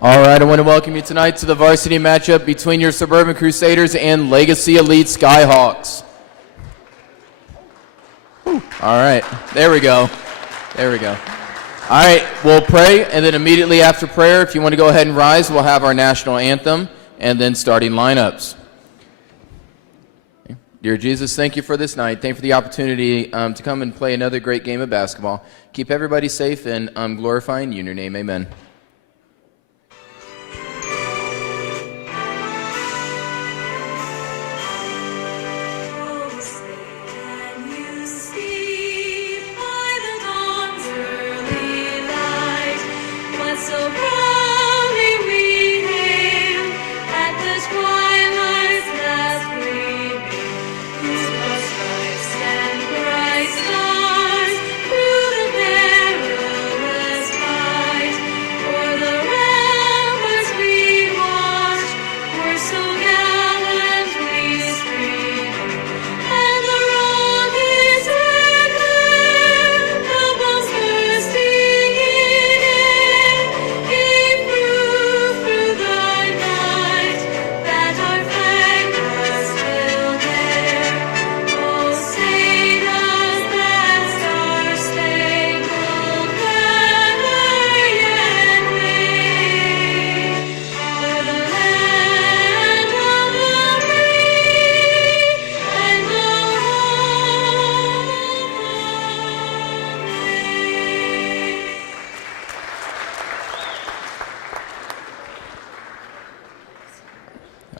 All right, I want to welcome you tonight to the varsity matchup between your Suburban Crusaders and Legacy Elite Skyhawks. All right, there we go. There we go. All right, we'll pray, and then immediately after prayer, if you want to go ahead and rise, we'll have our national anthem and then starting lineups. Dear Jesus, thank you for this night. Thank you for the opportunity to come and play another great game of basketball. Keep everybody safe, and I'm glorifying you in your name. Amen.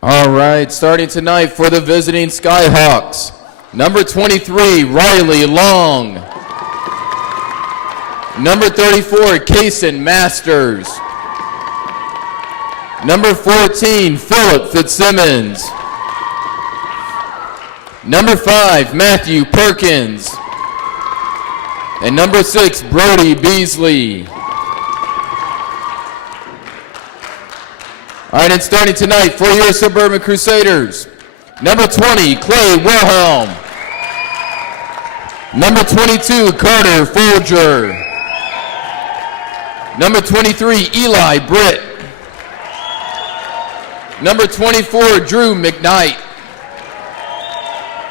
All right, starting tonight for the visiting Skyhawks, number 23, Riley Long. Number 34, Kaysen Masters. Number 14, Philip Fitzsimmons. Number 5, Matthew Perkins. And number 6, Brody Beasley. All right, and starting tonight for your Suburban Crusaders, number 20, Clay Wilhelm. Number 22, Carter Folger. Number 23, Eli Britt. Number 24, Drew McKnight.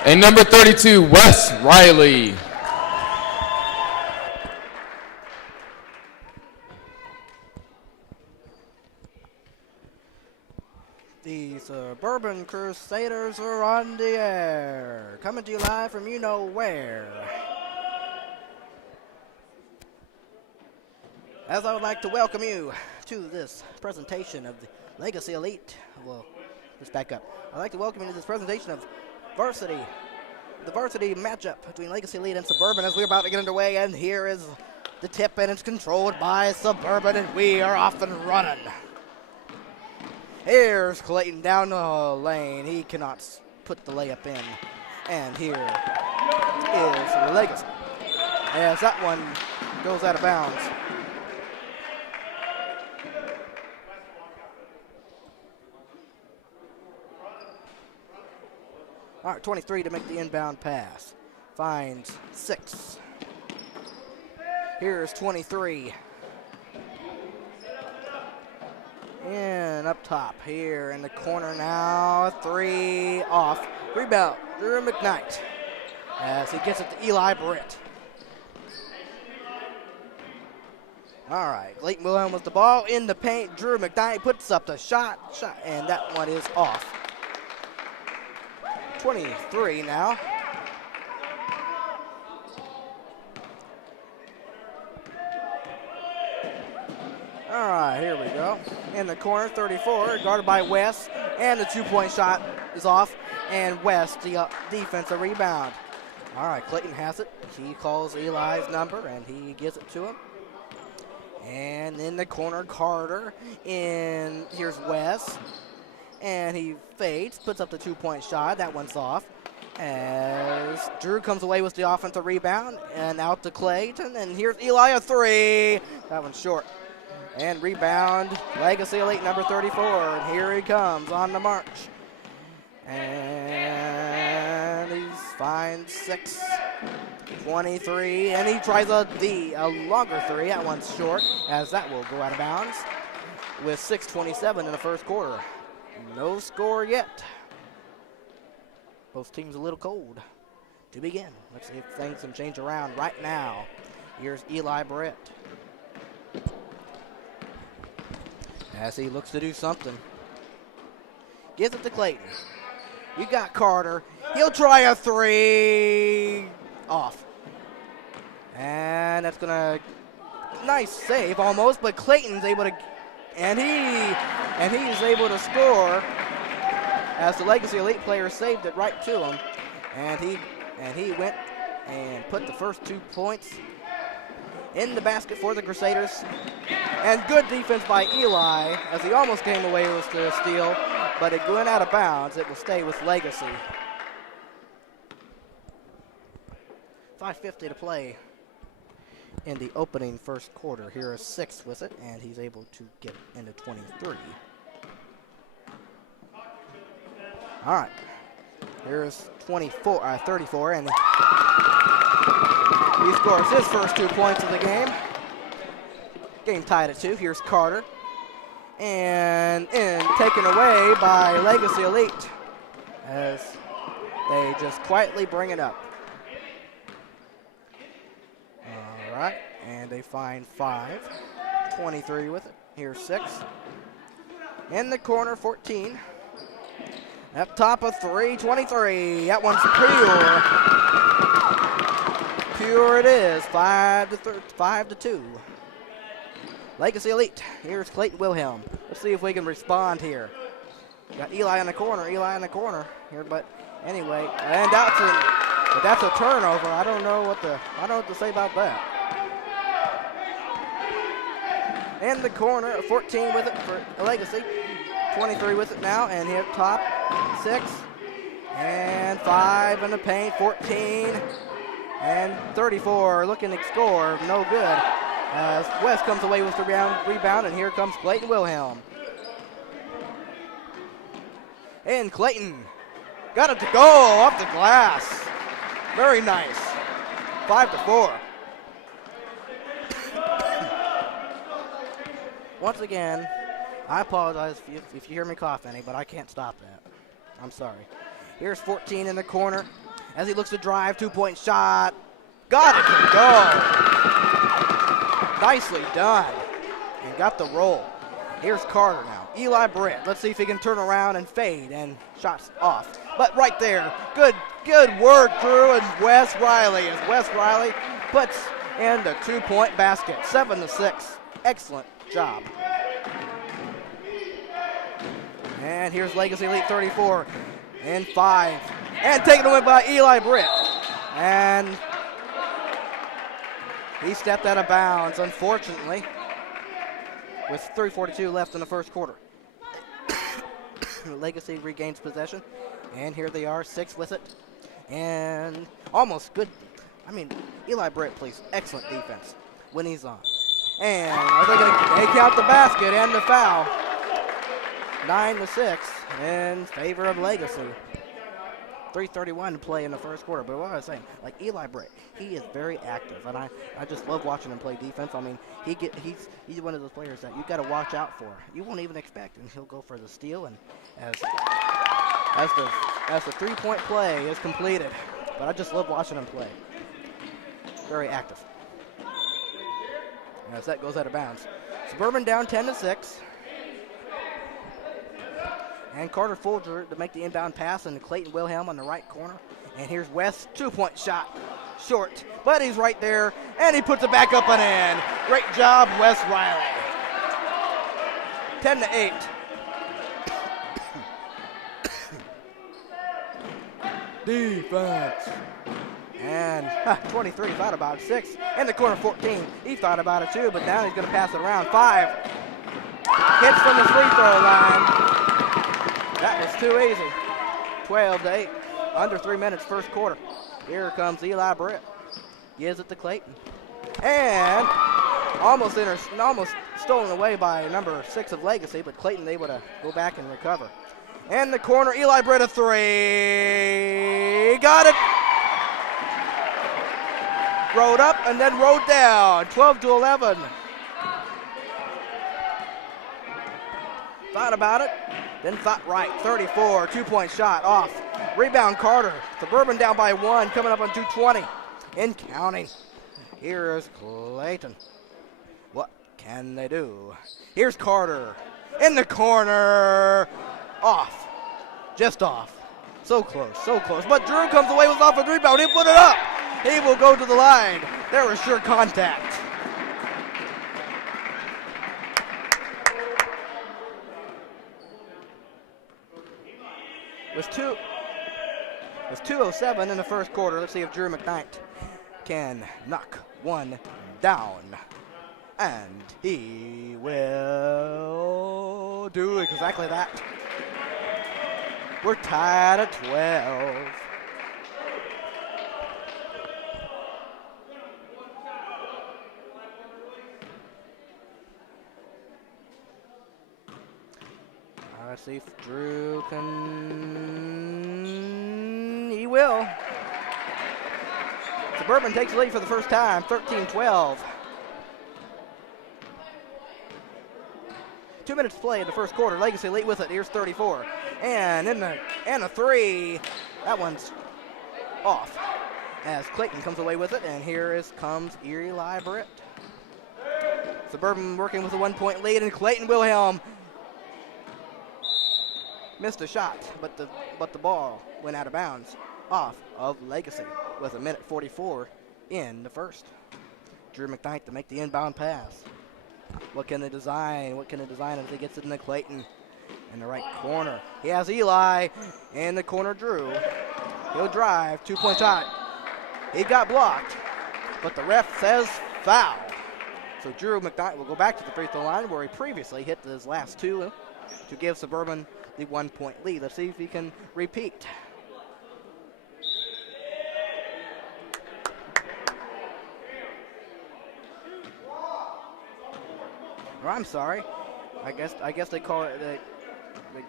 And number 32, Wes Riley. The Suburban Crusaders are on the air, coming to you live from you know where. As I would like to welcome you to this presentation of the Legacy Elite. Well, let's back up. I'd like to welcome you to this presentation of Varsity, the Varsity matchup between Legacy Elite and Suburban as we're about to get underway. And here is the tip, and it's controlled by Suburban, and we are off and running. Here's Clayton down the lane. He cannot put the layup in. And here is Legacy, as that one goes out of bounds. All right, 23 to make the inbound pass. Finds 6. Here's 23. And up top here in the corner now, 3 off. Rebound, Drew McKnight, as he gets it to Eli Britt. All right, Clayton Wilhelm with the ball in the paint. Drew McKnight puts up the shot, and that one is off. 23 now. All right, here we go. In the corner, 34, guarded by West, and the 2-point shot is off, and West, the defensive rebound. All right, Clayton has it. He calls Eli's number, and he gives it to him. And in the corner, Carter, and here's West, and he fades, puts up the 2-point shot. That one's off. As Drew comes away with the offensive rebound, and out to Clayton, and here's Eli, a 3. That one's short. And rebound, Legacy Elite number 34, and here he comes on the march. And he finds 6, 23, and he tries a longer 3. That one's short, as that will go out of bounds. with 6:27 in the first quarter. No score yet. Both teams a little cold to begin. Let's see if things can change around right now. Here's Eli Brett as he looks to do something. Gives it to Clayton. You got Carter. He'll try a three. Off. And that's gonna, nice save almost, but Clayton's able to, and he's able to score as the Legacy Elite player saved it right to him. And he went and put the first 2 points in the basket for the Crusaders. And good defense by Eli as he almost came away with the steal, but it went out of bounds. It will stay with Legacy. 5:50 to play in the opening first quarter. Here is 6 with it, and he's able to get it into 23. All right. Here's 34, and he scores his first 2 points of the game. Game tied at 2. Here's Carter. And taken away by Legacy Elite as they just quietly bring it up. All right, and they find 5. 23 with it. Here's 6. In the corner, 14. Up top of 3, 23. That one's pure. Pure it is. 5 to 2. Legacy Elite. Here's Clayton Wilhelm. Let's see if we can respond here. Got Eli in the corner. Here, but anyway, and that's a turnover. I don't know what to say about that. In the corner, 14 with it for Legacy. 23 with it now, and here top 6 and 5 in the paint. 14 and 34 looking to score. No good. As West comes away with the rebound, and here comes Clayton Wilhelm. And Clayton got it to go off the glass. Very nice. 5 to 4. Once again, I apologize if you hear me cough any, but I can't stop that. I'm sorry. Here's 14 in the corner as he looks to drive. 2-point shot. Got it to go. Nicely done. And got the roll. Here's Carter now. Eli Brett. Let's see if he can turn around and fade, and shots off. But right there, good work, Drew, and Wes Riley. As Wes Riley puts in the 2-point basket. 7 to 6. Excellent job. And here's Legacy Elite 34 and 5. And taken away by Eli Britt. And he stepped out of bounds, unfortunately, with 3:42 left in the first quarter. Legacy regains possession. And here they are, 6 with it. And almost good. I mean, Eli Britt plays excellent defense when he's on. And are they going to count the basket and the foul? 9 to 6 in favor of Legacy. 3:31 to play in the first quarter. But what I was saying, like Eli Britt, he is very active, and I just love watching him play defense. I mean, he's one of those players that you got to watch out for. You won't even expect, and he'll go for the steal. And as the 3-point play is completed, but I just love watching him play. Very active. As that goes out of bounds. Suburban down 10 to 6. And Carter Folger to make the inbound pass, and Clayton Wilhelm on the right corner. And here's West, 2-point shot, short, but he's right there, and he puts it back up and in. Great job, Wes Riley. 10 to 8. Defense. And 23 thought about it. 6 in the corner, 14. He thought about it too, but now he's going to pass it around. 5 hits from the free throw line. That was too easy. 12 to 8. Under 3 minutes, first quarter. Here comes Eli Britt. Gives it to Clayton. And almost stolen away by number 6 of Legacy, but Clayton able to go back and recover. In the corner, Eli Britt a 3. Got it. Rode up and then rode down. 12 to 11. thought about it, then thought right. 34, two-point shot off. Rebound Carter. Suburban down by 1, coming up on 2:20 and counting. Here's Clayton. What can they do? Here's Carter in the corner. Off. Just off. So close, so close. But Drew comes away with off a rebound. He'll put it up. He will go to the line. There was sure contact. It was 2:07 in the first quarter. Let's see if Drew McKnight can knock one down. And he will do exactly that. We're tied at 12. Let's see if Drew can. He will. Suburban takes the lead for the first time, 13-12. 2 minutes to play in the first quarter. Legacy lead with it. Here's 34. And a three. That one's off as Clayton comes away with it. And here comes Eli Britt. Suburban working with a 1-point lead, and Clayton Wilhelm missed a shot, but the ball went out of bounds off of Legacy with 1:44 in the first. Drew McKnight to make the inbound pass. What can they design? What can they design as he gets it into Clayton in the right corner? He has Eli in the corner. Drew. He'll drive. 2-point shot. He got blocked, but the ref says foul. So Drew McKnight will go back to the free throw line where he previously hit his last two to give Suburban the 1-point lead. Let's see if he can repeat. Or I'm sorry. I guess they call it.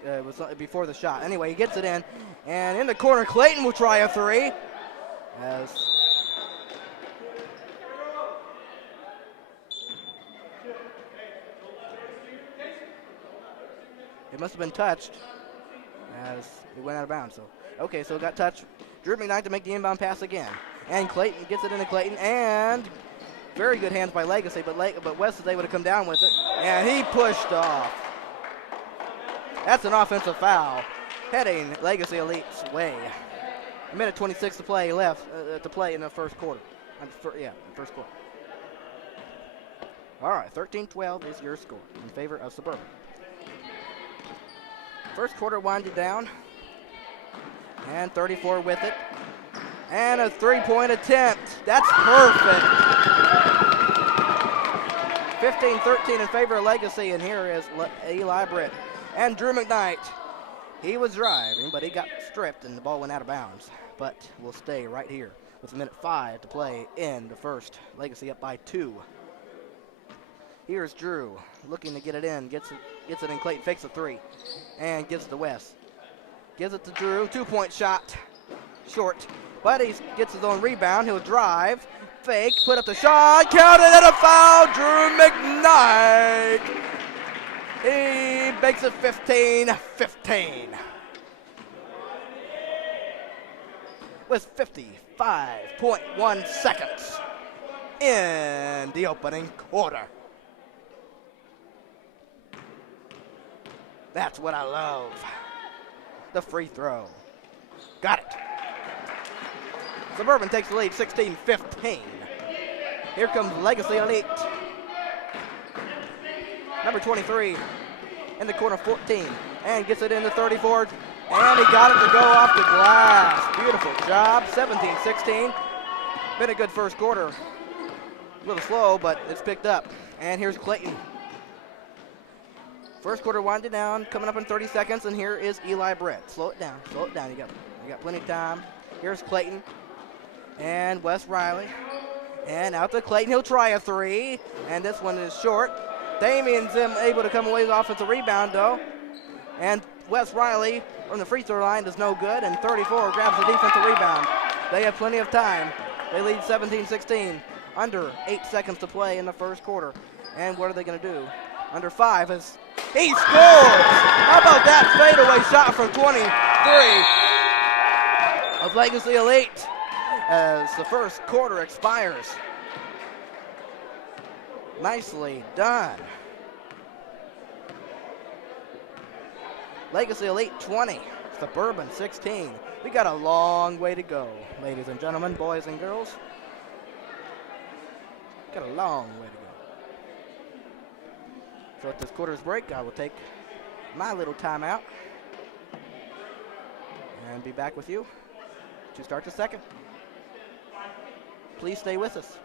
It was before the shot. Anyway, he gets it in, and in the corner, Clayton will try a three. As it must have been touched as it went out of bounds. So it got touched. Drew McKnight to make the inbound pass again, and Clayton gets it into Clayton, and very good hands by Legacy, but West is able to come down with it, and he pushed off. That's an offensive foul, heading Legacy Elite's way. 1:26 to play left to play in the first quarter. First quarter. All right, 13-12 is your score in favor of Suburban. First quarter winded down, and 34 with it, and a three-point attempt. That's perfect. 15-13 in favor of Legacy, and here is Eli Britt. And Drew McKnight, he was driving, but he got stripped, and the ball went out of bounds. But we'll stay right here with 1:05 to play in the first. Legacy up by 2. Here's Drew looking to get it in, gets it in Clayton, fakes a three, and gives it to West. Gives it to Drew, 2-point shot, short, but he gets his own rebound. He'll drive, fake, put up the shot, counted, and a foul. Drew McKnight. He makes it 15-15. With 55.1 seconds in the opening quarter. That's what I love. The free throw. Got it. Suburban takes the lead, 16-15. Here comes Legacy Elite. Number 23 in the corner, 14, and gets it into 34, and he got it to go off the glass. Beautiful job, 17-16. Been a good first quarter. A little slow, but it's picked up. And here's Clayton. First quarter winding down, coming up in 30 seconds, and here is Eli Britt. Slow it down. You got plenty of time. Here's Clayton and Wes Riley. And out to Clayton. He'll try a three, and this one is short. Damien's able to come away with the offensive rebound, though. And Wes Riley from the free throw line is no good, and 34 grabs the defensive rebound. They have plenty of time. They lead 17-16. Under 8 seconds to play in the first quarter. And what are they going to do? Under 5 as He scores! How about that fadeaway shot from 23 of Legacy Elite as the first quarter expires. Nicely done. Legacy Elite 20, Suburban 16. We got a long way to go, ladies and gentlemen, boys and girls. Got a long way to go. So at this quarter's break, I will take my little timeout and be back with you to start the second. Please stay with us.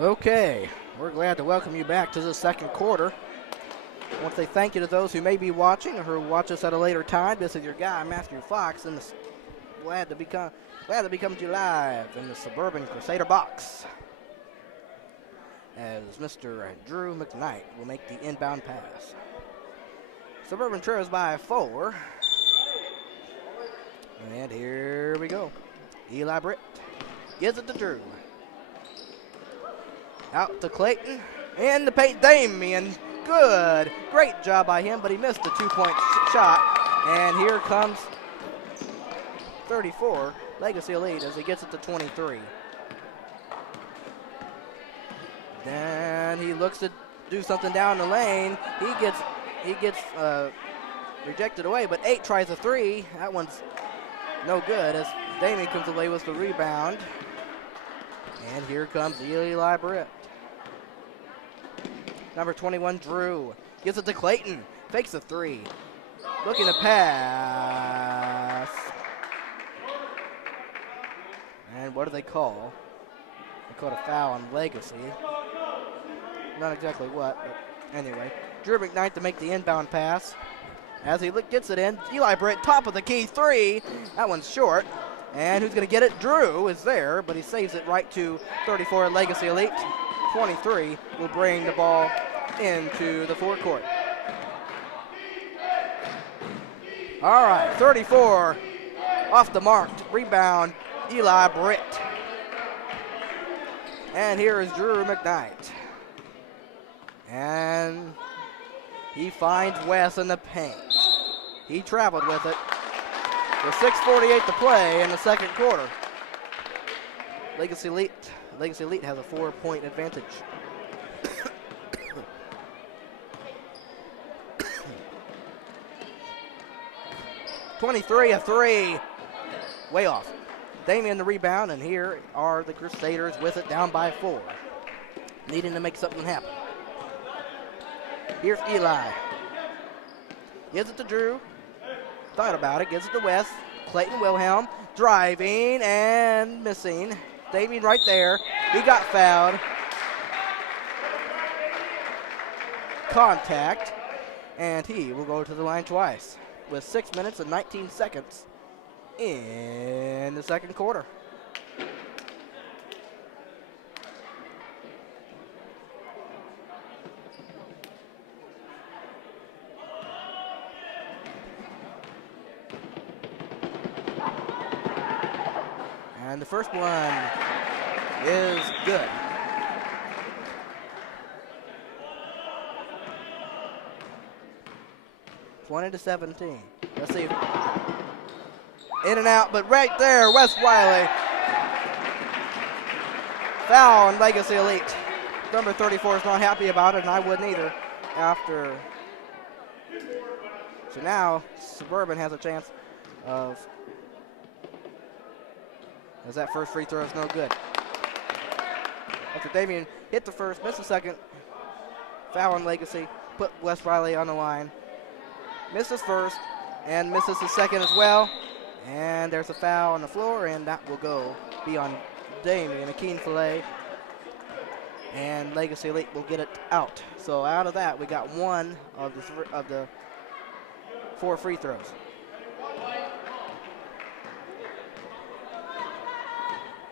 Okay, we're glad to welcome you back to the second quarter. I want to say thank you to those who may be watching or who watch us at a later time. This is your guy, Matthew Fox, and glad to become to you live in the Suburban Crusader box. As Mr. Drew McKnight will make the inbound pass. Suburban trails by 4. And here we go. Eli Britt gives it to Drew. Out to Clayton. In the paint, Damien. Good. Great job by him, but he missed the 2-point shot. And here comes 34, Legacy Elite, as he gets it to 23. Then he looks to do something down the lane. He gets rejected away, but 8 tries a 3. That one's no good as Damien comes away with the rebound. And here comes Eli Britt. Number 21, Drew. Gives it to Clayton. Fakes a 3. Looking to pass. And what do they call? They called a foul on Legacy. Not exactly what, but anyway. Drew McKnight to make the inbound pass. As he gets it in, Eli Britt, top of the key, 3. That one's short. And who's going to get it? Drew is there, but he saves it right to 34 Legacy Elite. 23 will bring the ball into the forecourt. All right, 34 off the mark. Rebound, Eli Britt. And here is Drew McKnight. And he finds Wes in the paint. He traveled with it. With 6:48 to play in the second quarter. Legacy Elite has a 4-point advantage. (23 a 3). Way off. Damien the rebound, and here are the Crusaders with it down by 4. Needing to make something happen. Here's Eli. Gives it to Drew. Thought about it. Gives it to West. Clayton Wilhelm driving and missing. Damien right there. He got fouled. Contact. And he will go to the line twice with 6 minutes and 19 seconds in the second quarter. And the first one is good. (20-17). Let's see. In and out, but right there, Wes Wiley. Foul on Legacy Elite. Number 34 is not happy about it, and I wouldn't either after. So now Suburban has a chance of, as that first free throw is no good. After Damien hit the first, missed the second. Foul on Legacy. Put Wes Riley on the line. Misses first and misses the second as well. And there's a foul on the floor, and that will be on Damien Akinfale. And Legacy Elite will get it out. So out of that, we got one of the 4 free throws.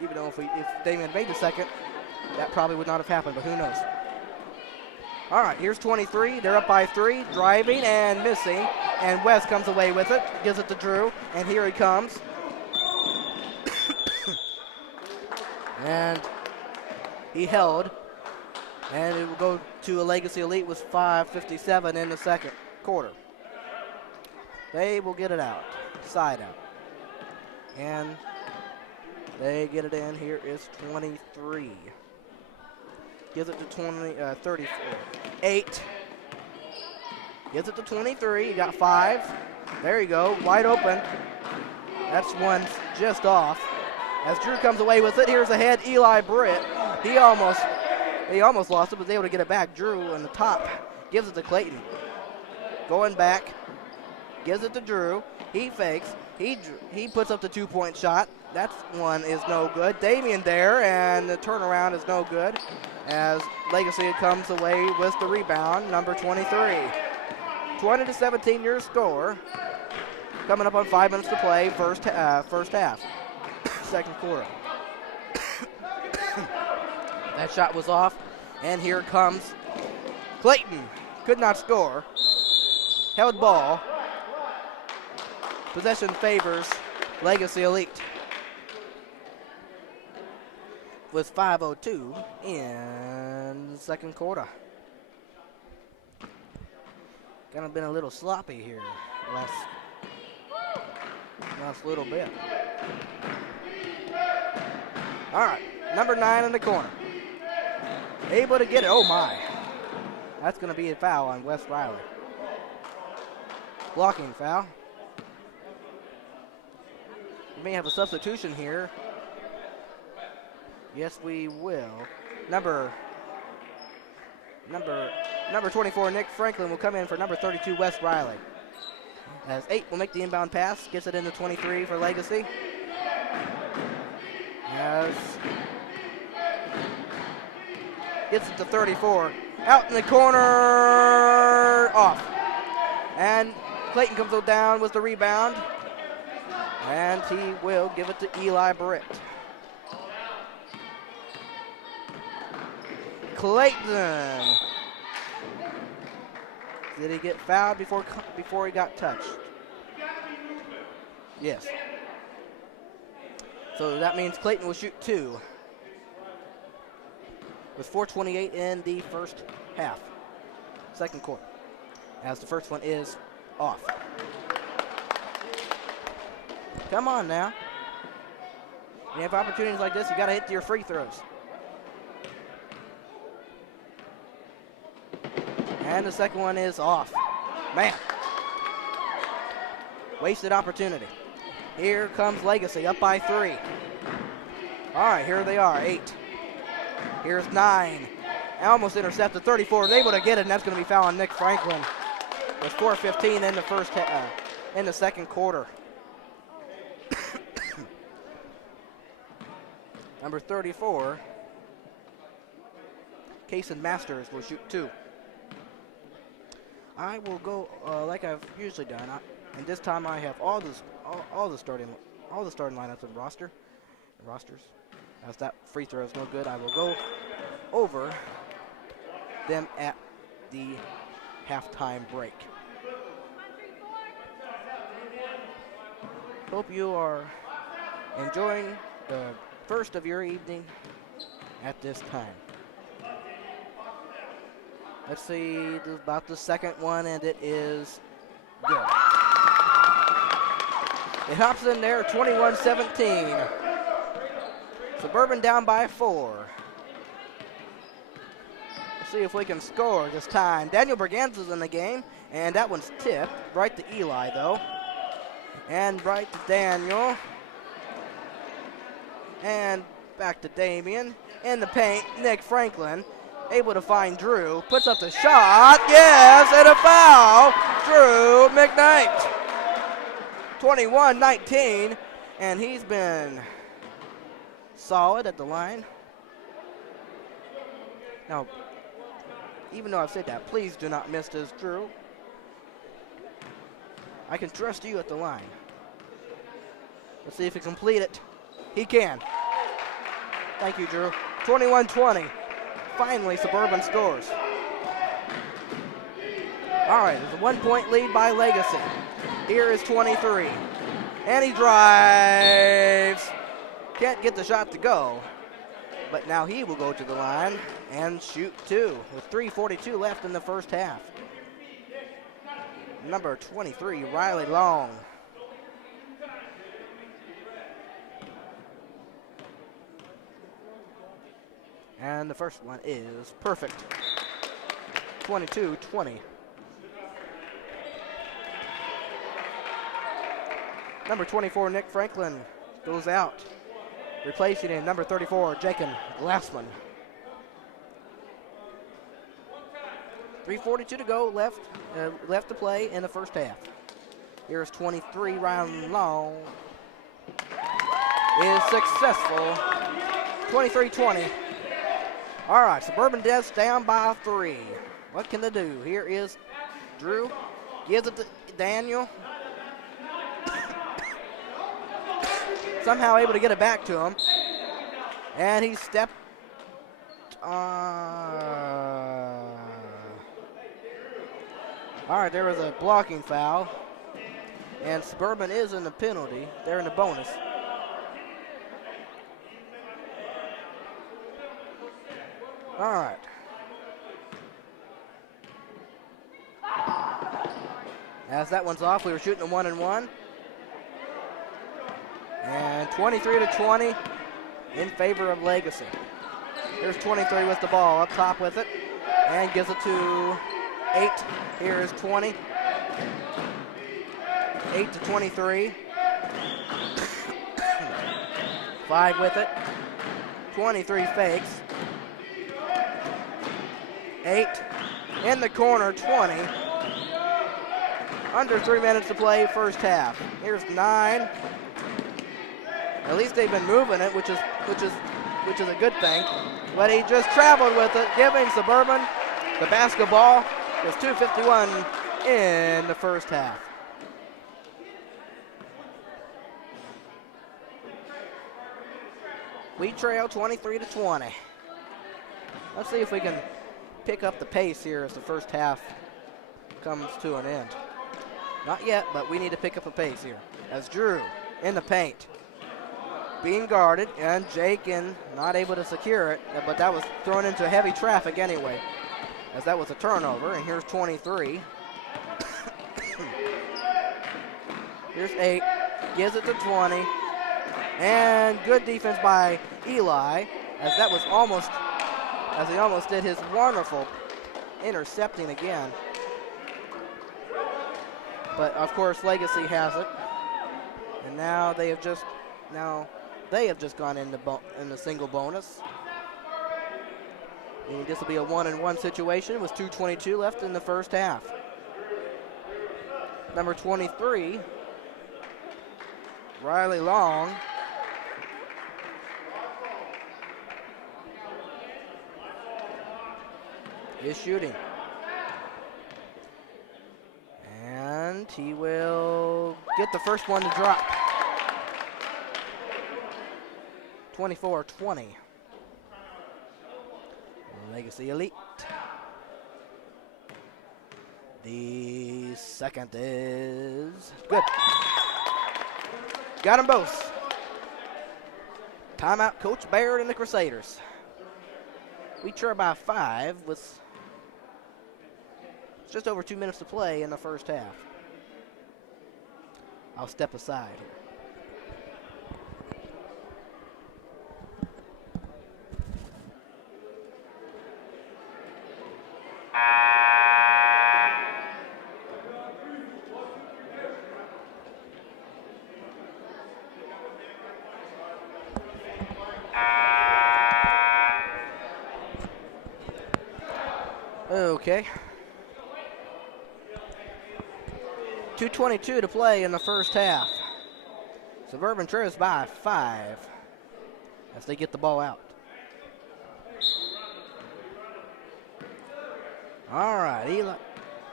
Even though if Damien made the second, that probably would not have happened, but who knows. All right, here's 23. They're up by 3, driving and missing. And West comes away with it, gives it to Drew, and here he comes. And he held. And it will go to a Legacy Elite with 5:57 in the second quarter. They will get it out, side out. And they get it in. Here is 23. Gives it to 34. 8. Gives it to 23. You got 5. There you go. Wide open. That's one just off. As Drew comes away with it, here's ahead Eli Britt. He almost lost it, but was able to get it back. Drew on the top. Gives it to Clayton. Going back. Gives it to Drew. He fakes. He puts up the 2-point shot. That one is no good. Damien there, and the turnaround is no good as Legacy comes away with the rebound, number 23. 20-17 your score. Coming up on 5 minutes to play, first half, second quarter. That shot was off, and here comes Clayton. Could not score. Held ball. Possession favors Legacy Elite. With 5:02 in the second quarter. Kind of been a little sloppy here last little bit. All right, number 9 in the corner. Able to get it. Oh my. That's going to be a foul on Wes Riley. Blocking foul. We may have a substitution here. Yes, we will. Number 24, Nick Franklin, will come in for number 32, Wes Riley. As 8 will make the inbound pass, gets it into 23 for Legacy. As gets it to 34. Out in the corner, off. And Clayton comes down with the rebound. And he will give it to Eli Britt. Clayton. Did he get fouled before he got touched? Yes. So that means Clayton will shoot 2. With 4:28 in the first half. Second quarter. As the first one is off. Come on now. You have opportunities like this, you got to hit your free throws. And the second one is off. Man. Wasted opportunity. Here comes Legacy, up by 3. All right, here they are, 8. Here's 9. Almost intercepted, 34. Able to get it, and that's going to be foul on Nick Franklin. With 4:15 in the second quarter. Number 34, Kason Masters will shoot 2. I will go like I've usually done, and this time I have all the starting lineups and rosters. As that free throw is no good, I will go over them at the halftime break. Hope you are enjoying the first of your evening at this time. Let's see about the second one, and it is good. It hops in there, 21-17. Suburban down by 4. Let's see if we can score this time. Daniel Berganza's in the game, and that one's tipped. Right to Eli, though. And right to Daniel. And back to Damien. In the paint, Nick Franklin. Able to find Drew. Puts up the shot. Yes, and a foul. Drew McKnight. 21-19, and he's been solid at the line. Now, even though I've said that, please do not miss this, Drew. I can trust you at the line. Let's see if he can complete it. He can. Thank you, Drew. 21-20. Finally, Suburban scores. All right, there's a 1-point lead by Legacy. Here is 23. And he drives. Can't get the shot to go. But now he will go to the line and shoot two with 3:42 left in the first half. Number 23, Riley Long. And the first one is perfect. 22-20. Number 24, Nick Franklin, goes out, replacing him number 34, Jacob Glassman. 3:42 to go left to play in the first half. Here's 23, Ryan Long. Is successful. 23-20. All right, Suburban Devs down by 3. What can they do? Here is Drew. Gives it to Daniel. Somehow able to get it back to him. And he stepped. All right, there was a blocking foul. And Suburban is in the penalty. They're in the bonus. All right. As that one's off, we were shooting a 1-and-1. And 23-20 in favor of Legacy. Here's 23 with the ball, up top with it, and gives it to 8. Here is 20. 8-23. 5 with it. 23 fakes. 8 in the corner, 20. Under 3 minutes to play, first half. Here's 9. At least they've been moving it, which is a good thing. But he just traveled with it, giving Suburban the basketball. It's 2:51 in the first half. We trail 23-20. Let's see if we can pick up the pace here as the first half comes to an end. Not yet, but we need to pick up the pace here. As Drew in the paint, being guarded, and Jake not able to secure it, but that was thrown into heavy traffic anyway, as that was a turnover. And here's 23. Here's 8, gives it to 20, and good defense by Eli, as that was almost, as he almost did his wonderful intercepting again. But of course, Legacy has it, and now they have just gone into the single bonus. And this will be a 1-and-1 situation with 2:22 left in the first half. Number 23, Riley Long. Is shooting. And he will get the first one to drop. 24-20. Legacy Elite. The second is good. Got them both. Timeout, Coach Baird and the Crusaders. We trail by 5 with just over 2 minutes to play in the first half. I'll step aside here. Okay. 2:22 to play in the first half. Suburban trails by 5 as they get the ball out. All right, Eli.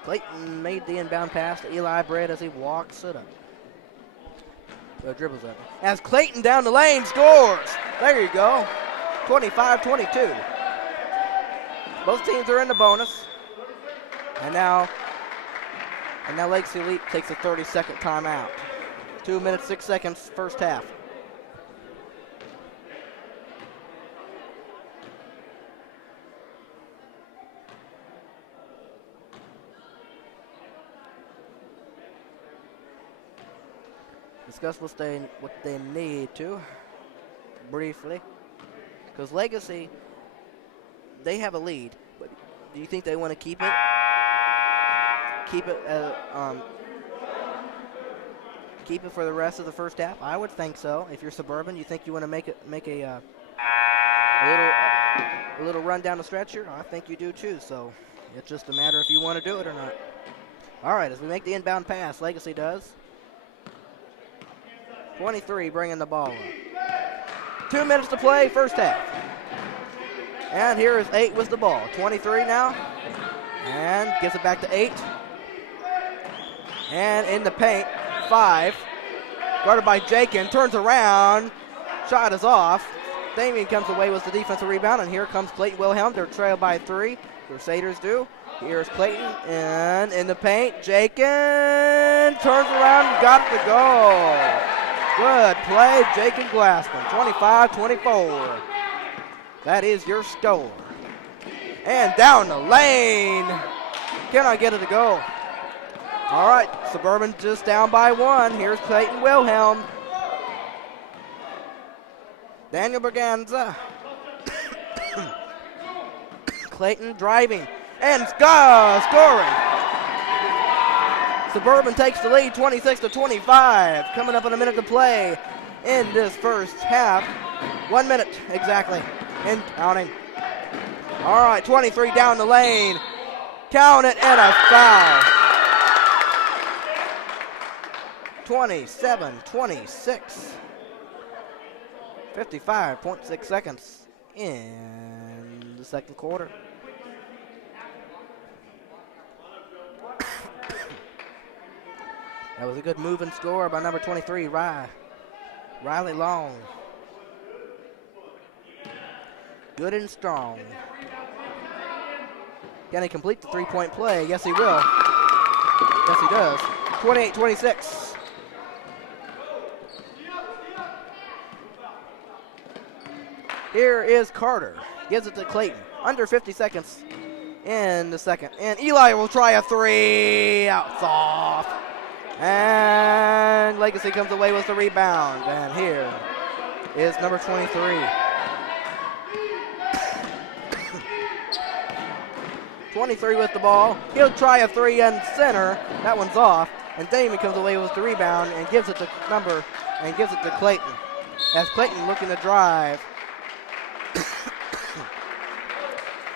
Clayton made the inbound pass to Eli Brett as he walks it up. Dribbles it. As Clayton down the lane scores. There you go. 25-22. Both teams are in the bonus. And now Lake Elite takes a 30-second timeout. 2 minutes, 6 seconds, first half. Discuss what they need to briefly, because Legacy, they have a lead, but do you think they want to keep it for the rest of the first half? I would think so. If you're Suburban, you think you want to make a little run down the stretch here? I think you do too. So it's just a matter if you want to do it or not. All right, as we make the inbound pass, Legacy does. 23 bringing the ball up. 2 minutes to play, first half. And here is 8 with the ball. 23 now. And gives it back to 8. And in the paint, 5. Guarded by Jakin. Turns around. Shot is off. Damien comes away with the defensive rebound. And here comes Clayton Wilhelm. They're trailed by 3. Crusaders do. Here's Clayton. And in the paint, Jakin turns around and got it to go. Good play, Jacob Glassman, 25-24. That is your score. And down the lane. Cannot get it to go. All right, Suburban just down by 1. Here's Clayton Wilhelm. Daniel Berganza. Clayton driving and scoring. Suburban takes the lead 26-25. Coming up in a minute to play in this first half. 1 minute exactly. And counting. All right, 23 down the lane. Count it and a foul. 27-26. 55.6 seconds in the second quarter. That was a good move and score by number 23, Riley Long. Good and strong. Can he complete the three-point play? Yes, he will. Yes, he does. 28-26. Here is Carter. Gives it to Clayton. Under 50 seconds in the second. And Eli will try a 3. It's off. And Legacy comes away with the rebound. And here is number 23. 23 with the ball. He'll try a 3 in center. That one's off. And Damien comes away with the rebound and gives it to Clayton. As Clayton looking to drive.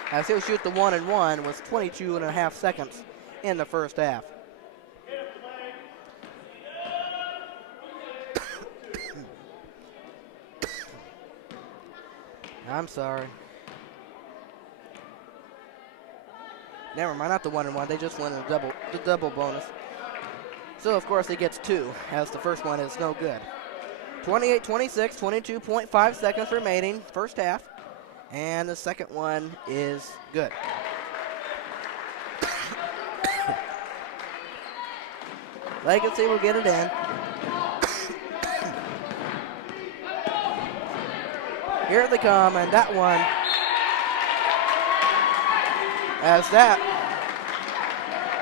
As he'll shoot the 1-and-1 with 22.5 seconds in the first half. I'm sorry. Never mind, not the 1-and-1. They just won the double bonus. So, of course, he gets 2, as the first one is no good. 28-26, 22.5 seconds remaining, first half. And the second one is good. Legacy will get it in. Here they come, and that one, as that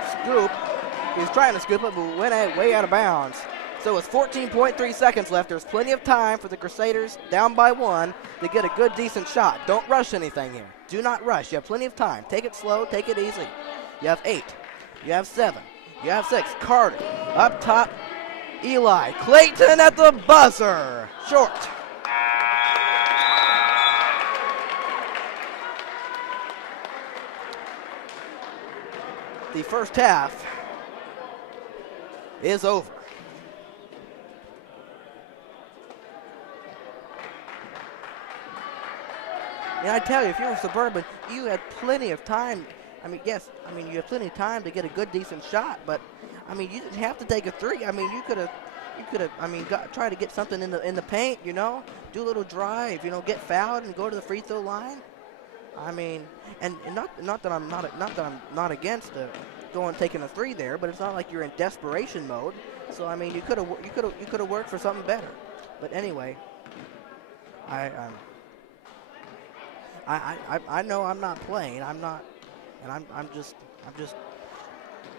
scoop, he's trying to scoop it, but went way out of bounds. So it's 14.3 seconds left. There's plenty of time for the Crusaders, down by 1, to get a good, decent shot. Don't rush anything here. Do not rush. You have plenty of time. Take it slow. Take it easy. You have 8. You have 7. You have 6. Carter. Up top, Eli. Clayton at the buzzer. Short. The first half is over. And I tell you, if you were Suburban, you had plenty of time. I mean, yes, I mean, you had plenty of time to get a good, decent shot, but, I mean, you didn't have to take a three. I mean, you could have, I mean, try to get something in the paint, you know, do a little drive, you know, get fouled and go to the free throw line. I mean, and not that I'm not against going taking a three there, but it's not like you're in desperation mode. So I mean, you could have worked for something better. But anyway, I know I'm not playing. I'm not, and I'm just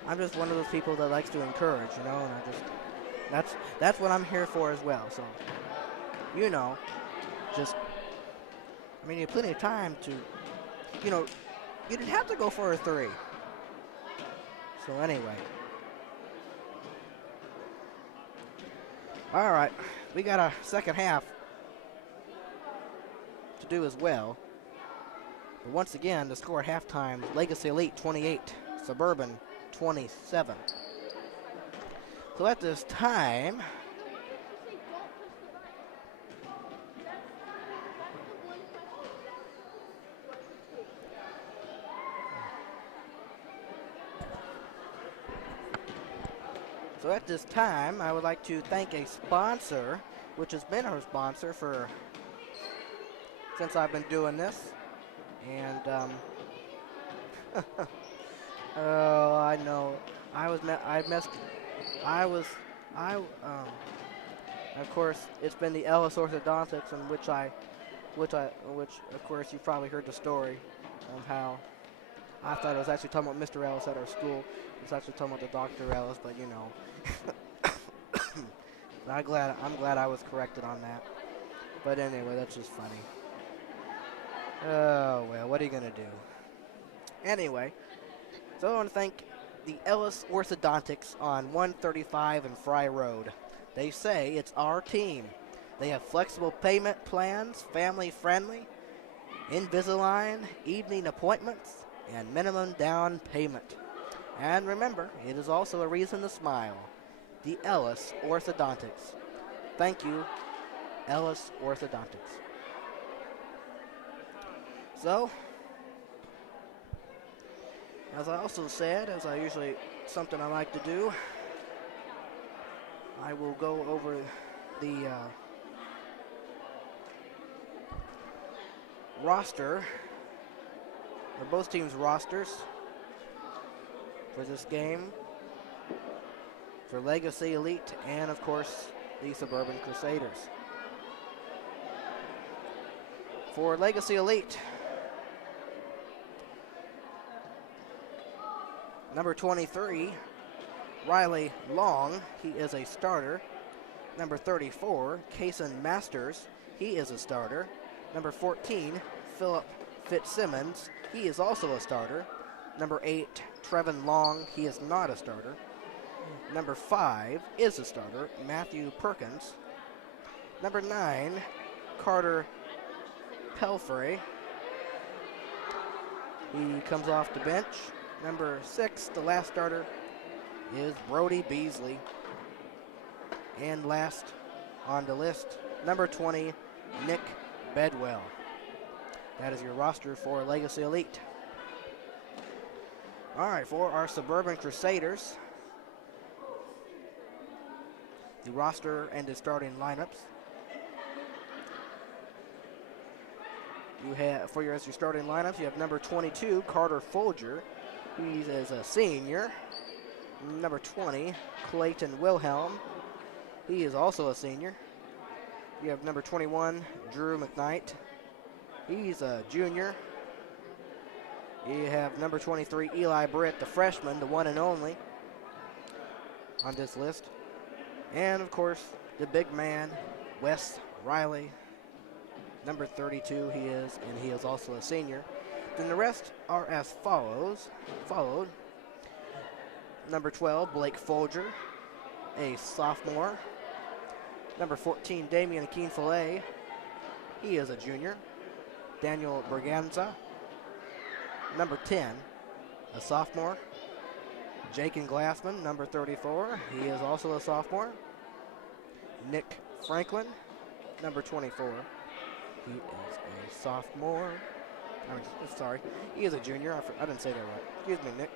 one of those people that likes to encourage, you know, and that's what I'm here for as well. So, you know, I mean, you have plenty of time to, you know, you didn't have to go for a three. So anyway. All right, we got a second half to do as well. But once again, the score at halftime, Legacy Elite 28, Suburban 27. So at this time, I would like to thank a sponsor, which has been our sponsor since I've been doing this. And, oh, I know. Of course, it's been the Ellis Orthodontics, in which of course, you've probably heard the story of how I thought I was actually talking about Mr. Ellis at our school. I was actually talking about the Dr. Ellis, but you know. I'm glad I was corrected on that. But anyway, that's just funny. Oh, well, what are you going to do? Anyway, so I want to thank the Ellis Orthodontics on 135 and Fry Road. They say it's our team. They have flexible payment plans, family-friendly, Invisalign, evening appointments, and minimum down payment. And remember, it is also a reason to smile. The Ellis Orthodontics. Thank you, Ellis Orthodontics. So, as I also said, as I usually, something I like to do, I will go over the roster, or both teams' rosters for this game, for Legacy Elite and, of course, the Suburban Crusaders. For Legacy Elite, number 23, Riley Long, he is a starter. Number 34, Kason Masters, he is a starter. Number 14, Philip Fitzsimmons, he is also a starter. Number 8, Trevin Long, he is not a starter. Number 5 is a starter, Matthew Perkins. Number 9, Carter Pelfrey. He comes off the bench. Number 6, the last starter, is Brody Beasley. And last on the list, number 20, Nick Bedwell. That is your roster for Legacy Elite. All right, for our Suburban Crusaders, the roster and the starting lineups. You have, for your starting lineups, you have number 22, Carter Folger. He is a senior. Number 20, Clayton Wilhelm. He is also a senior. You have number 21, Drew McKnight. He's a junior. You have number 23, Eli Britt, the freshman, the one and only on this list. And, of course, the big man, Wes Riley. Number 32 he is, and he is also a senior. Then the rest are as followed. Number 12, Blake Folger, a sophomore. Number 14, Damian Keen-Fillet. He is a junior. Daniel Berganza. Number 10, a sophomore, Jaken Glassman, number 34. He is also a sophomore. Nick Franklin, number 24. He is a sophomore. Sorry, he is a junior. I didn't say that right. Excuse me, Nick.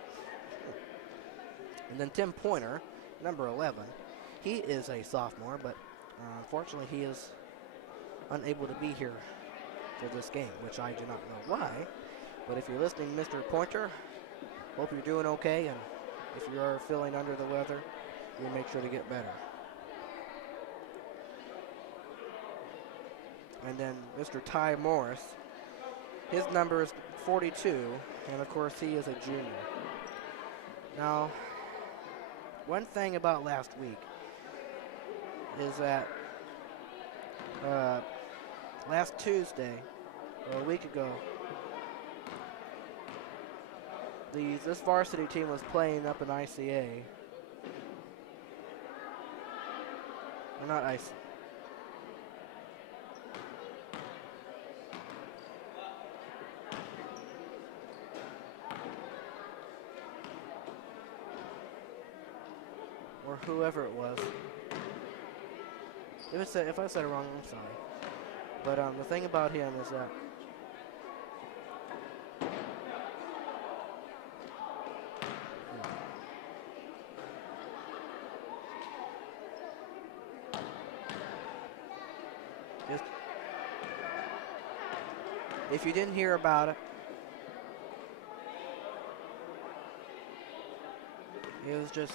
And then Tim Pointer, number 11. He is a sophomore, but unfortunately he is unable to be here for this game, which I do not know why. But if you're listening, Mr. Pointer, hope you're doing okay, and if you are feeling under the weather, you make sure to get better. And then Mr. Ty Morris, his number is 42, and of course he is a junior. Now, one thing about last week is that last Tuesday, or a week ago, this varsity team was playing up in ICA. Or not ICA. Or whoever it was. If I said it wrong, I'm sorry. But the thing about him is that if you didn't hear about it, it was just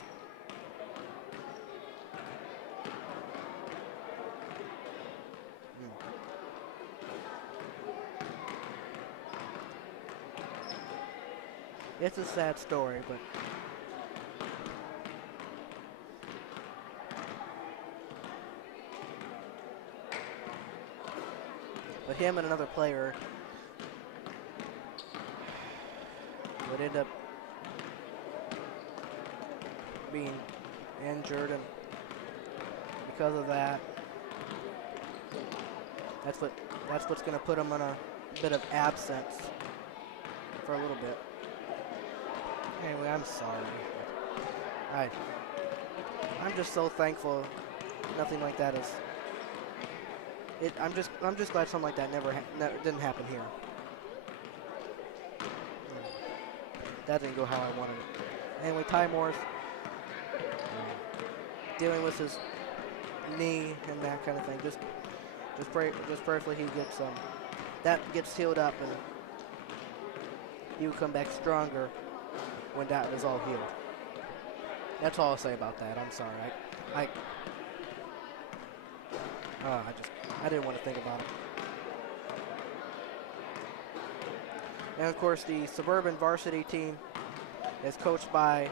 it's a sad story, but him and another player would end up being injured, and because of that, that's what's going to put him on a bit of absence for a little bit. Anyway, I'm sorry. I'm just so thankful nothing like that is. I'm just glad something like that never didn't happen here. That didn't go how I wanted it. Anyway, Ty Morris dealing with his knee and that kind of thing. Just prayerfully he gets that gets healed up, and he will come back stronger when that is all healed. That's all I'll say about that. I'm sorry. I didn't want to think about it. And of course, the Suburban Varsity team is coached by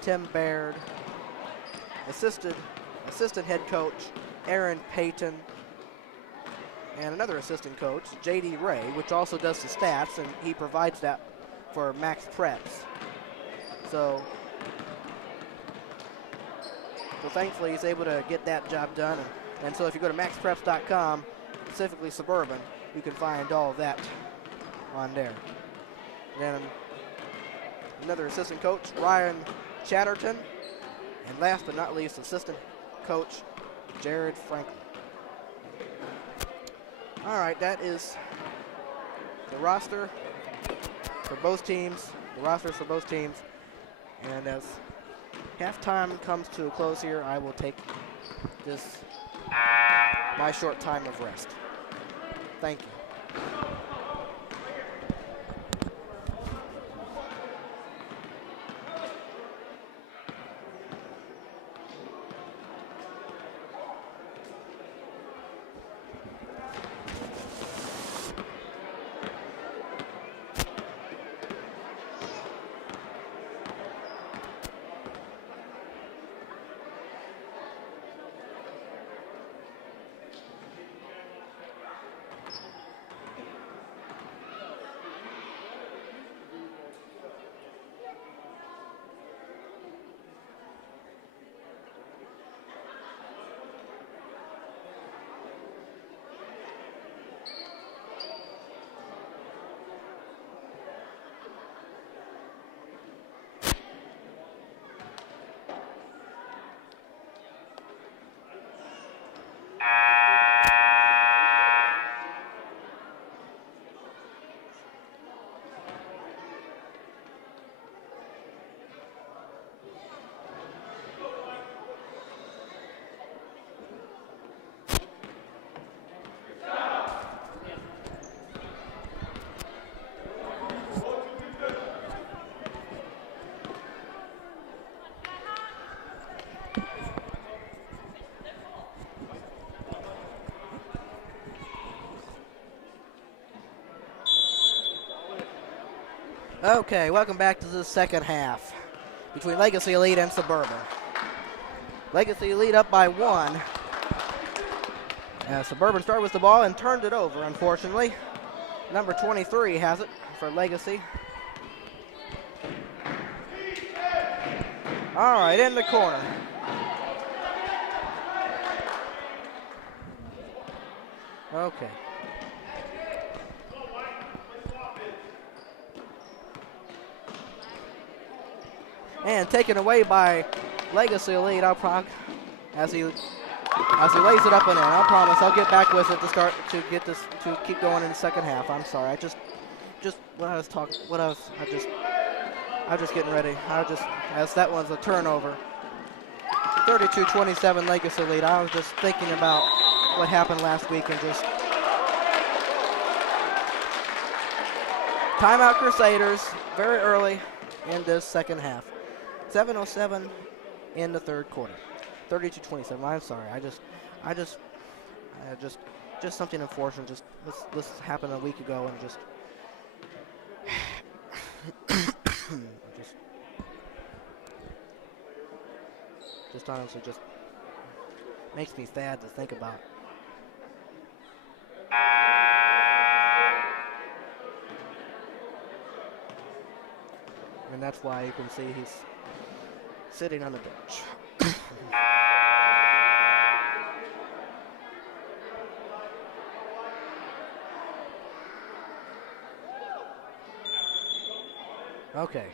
Tim Baird, assistant head coach Aaron Payton, and another assistant coach, J.D. Ray, which also does the stats, and he provides that for Max Preps. So thankfully he's able to get that job done. And so if you go to maxpreps.com, specifically Suburban, you can find all of that on there. And then another assistant coach, Ryan Chatterton. And last but not least, assistant coach, Jared Franklin. All right, that is the roster for both teams. And as halftime comes to a close here, I will take my short time of rest. Thank you. Okay, welcome back to the second half between Legacy Elite and Suburban. Legacy Elite up by 1. Suburban started with the ball and turned it over, unfortunately. Number 23 has it for Legacy. All right, in the corner. Okay. And taken away by Legacy Elite. I'll promise as he lays it up and in. I'll promise I'll get back with it to keep going in the second half. I'm sorry. I was just getting ready. As that one's a turnover. 32-27 Legacy Elite. I was just thinking about what happened last week and just timeout Crusaders very early in this second half. 7:07 in the third quarter. 32-27. I'm sorry. Just something unfortunate. This happened a week ago and just honestly just makes me sad to think about. And that's why you can see he's sitting on the bench. Okay.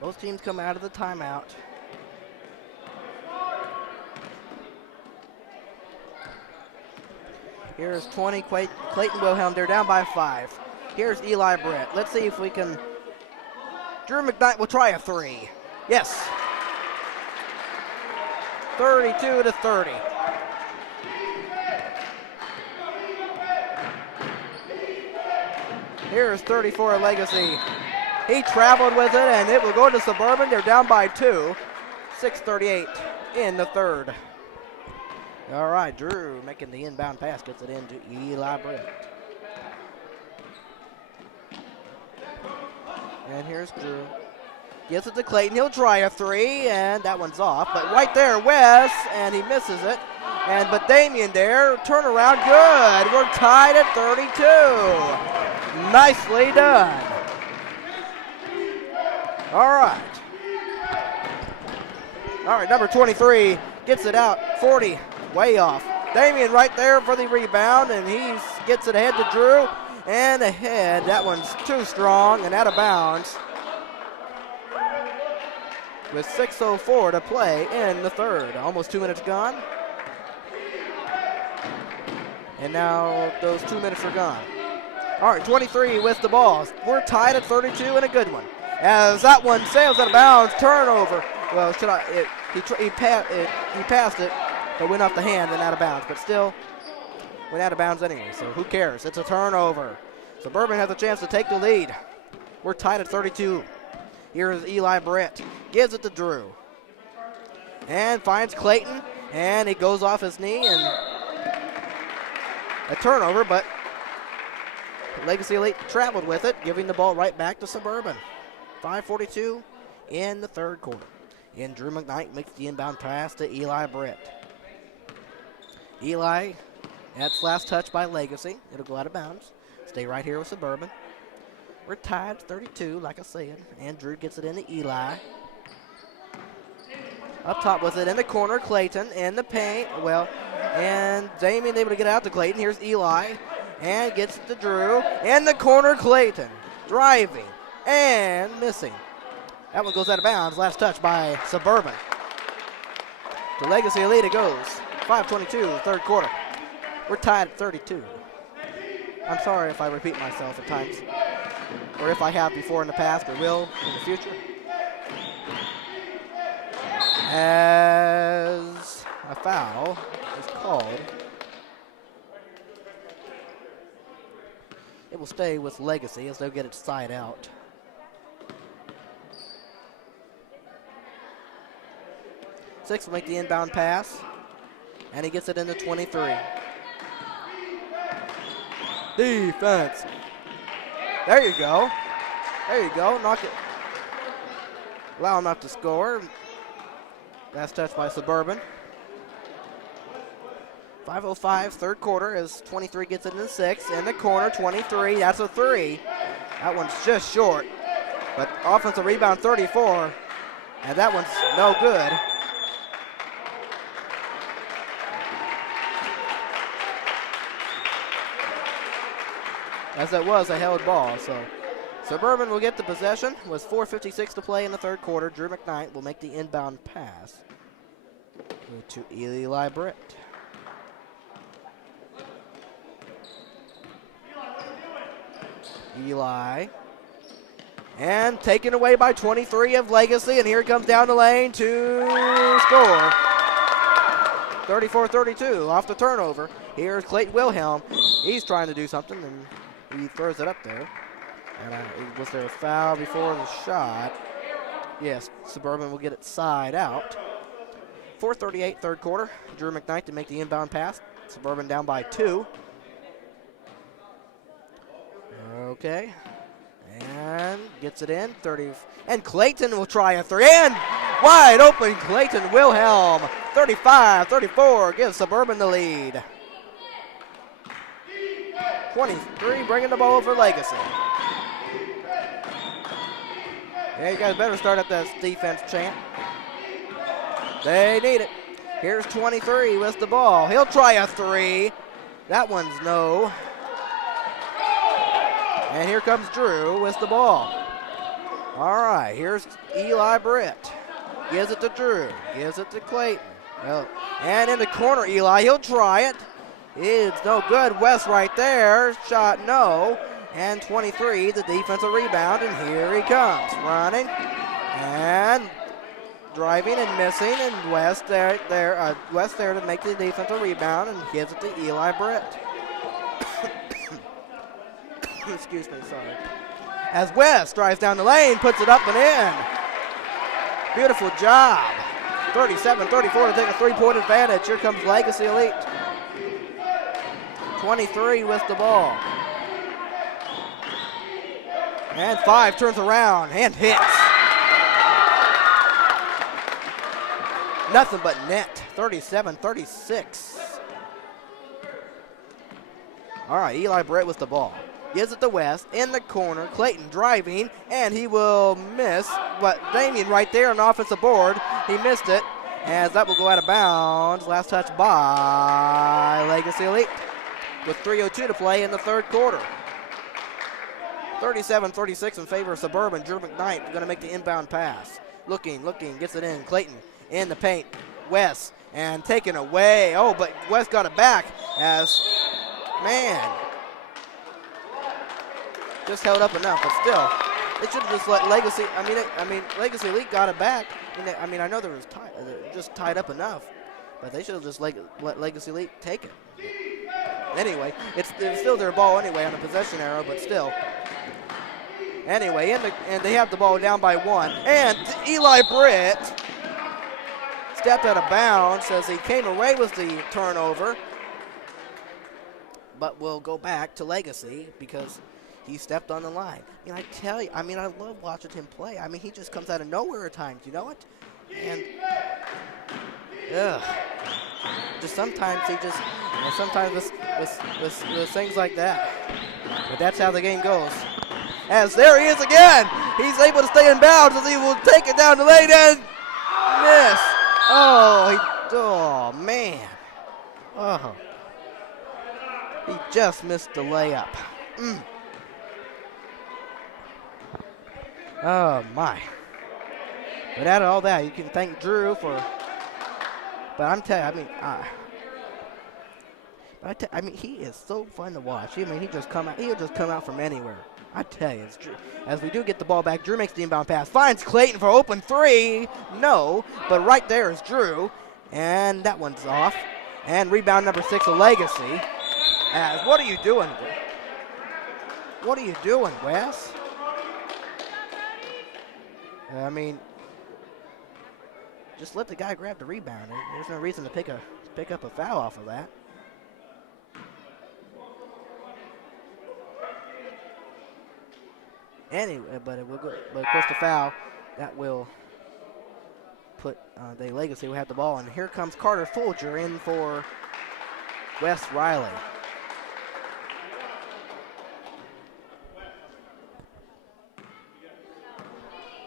Both teams come out of the timeout. Here's 20, Clayton Wilhelm. They're down by 5. Here's Eli Brett. Let's see if we can. Drew McKnight will try a 3. Yes. 32-30. Here's 34 Legacy. He traveled with it, and it will go to Suburban. They're down by 2. 6:38 in the third. All right, Drew making the inbound pass, gets it into Eli Brett. And here's Drew. Gives it to Clayton. He'll try a 3, and that one's off. But right there, Wes, and he misses it. But Damien there, turnaround, good. We're tied at 32. Nicely done. All right, number 23 gets it out, 40, way off. Damien right there for the rebound, and he gets it ahead to Drew. And ahead, that one's too strong and out of bounds. With 6:04 to play in the third. Almost 2 minutes gone. And now those 2 minutes are gone. All right, 23 with the ball. We're tied at 32 and a good one. As that one sails out of bounds, turnover. Well, he passed it, but went off the hand and out of bounds. But still, went out of bounds anyway, so who cares? It's a turnover. Suburban has a chance to take the lead. We're tied at 32. Here's Eli Brett. Gives it to Drew. And finds Clayton. And he goes off his knee. And a turnover, but Legacy Elite traveled with it, giving the ball right back to Suburban. 5:42 in the third quarter. And Drew McKnight makes the inbound pass to Eli Brett. Eli, that's last touch by Legacy. It'll go out of bounds. Stay right here with Suburban. We're tied 32, like I said. And Drew gets it into Eli. Up top with it in the corner, Clayton in the paint. Well, and Damien able to get out to Clayton. Here's Eli. And gets it to Drew. In the corner, Clayton. Driving and missing. That one goes out of bounds. Last touch by Suburban. To Legacy Elite it goes. 5:22, third quarter. We're tied at 32. I'm sorry if I repeat myself at times. Or if I have before in the past or will in the future. As a foul is called, it will stay with Legacy as they'll get it side out. Six will make the inbound pass, and he gets it into 23. Defense. There you go. There you go. Knock it. Allow him not to score. Last touch by Suburban. 5:05, third quarter, as 23 gets into the 6. In the corner, 23. That's a 3. That one's just short. But offensive rebound, 34. And that one's no good. As it was a held ball, so Suburban will get the possession with 4:56 to play in the third quarter. Drew McKnight will make the inbound pass to Eli Britt. Eli. And taken away by 23 of Legacy, and here it comes down the lane to score. 34-32 off the turnover. Here's Clayton Wilhelm. He's trying to do something, and he throws it up there. And was there a foul before the shot? Yes, Suburban will get it side out. 4:38, third quarter. Drew McKnight to make the inbound pass. Suburban down by 2. Okay. And gets it in. 30. And Clayton will try a 3. And wide open Clayton Wilhelm. 35-34 gives Suburban the lead. 23 bringing the ball for Legacy. Yeah, you guys better start up that defense chant. They need it. Here's 23 with the ball. He'll try a 3. That one's no. And here comes Drew with the ball. All right, here's Eli Britt. Gives it to Drew. Gives it to Clayton. Oh. And in the corner, Eli. He'll try it. It's no good. West right there. Shot no. And 23, the defensive rebound. And here he comes. Running. And driving and missing. And West there to make the defensive rebound. And gives it to Eli Britt. Excuse me, sorry. As West drives down the lane, puts it up and in. Beautiful job. 37-34 to take a 3-point advantage. Here comes Legacy Elite. 23 with the ball. And 5 turns around and hits. Nothing but net. 37-36. All right, Eli Britt with the ball. Gives it to West in the corner. Clayton driving, and he will miss. But Damien right there on the offensive board. He missed it, as that will go out of bounds. Last touch by Legacy Elite with 3:02 to play in the third quarter. 37-36 in favor of Suburban. Drew McKnight going to make the inbound pass. Looking, gets it in. Clayton in the paint. West, and taken away. Oh, but West got it back as, man, just held up enough, but still, they should have just let Legacy. I mean, Legacy Elite got it back. I know there was just tied up enough, but they should have just let Legacy Elite take it. Anyway, it's still their ball anyway on the possession arrow, but still. Anyway, and they have the ball down by 1, and Eli Britt stepped out of bounds as he came away with the turnover, but will go back to Legacy because he stepped on the line. I tell you, I love watching him play. He just comes out of nowhere at times, you know it? And, just sometimes he just, sometimes with things like that. But that's how the game goes. As there he is again. He's able to stay in bounds as he will take it down the lane and miss. Oh, man. Oh. He just missed the layup. Oh, my. But out of all that, you can thank Drew for, but I'm telling you, he is so fun to watch. He'll just come out from anywhere. I tell you, it's Drew. As we do get the ball back, Drew makes the inbound pass, finds Clayton for open 3. No, but right there is Drew, and that one's off. And rebound number 6 of Legacy. As, what are you doing? What are you doing, Wes? Just let the guy grab the rebound. There's no reason to pick up a foul off of that. Anyway, but it will go, but of course the foul that will put the Legacy will have the ball, and here comes Carter Folger in for Wes Riley.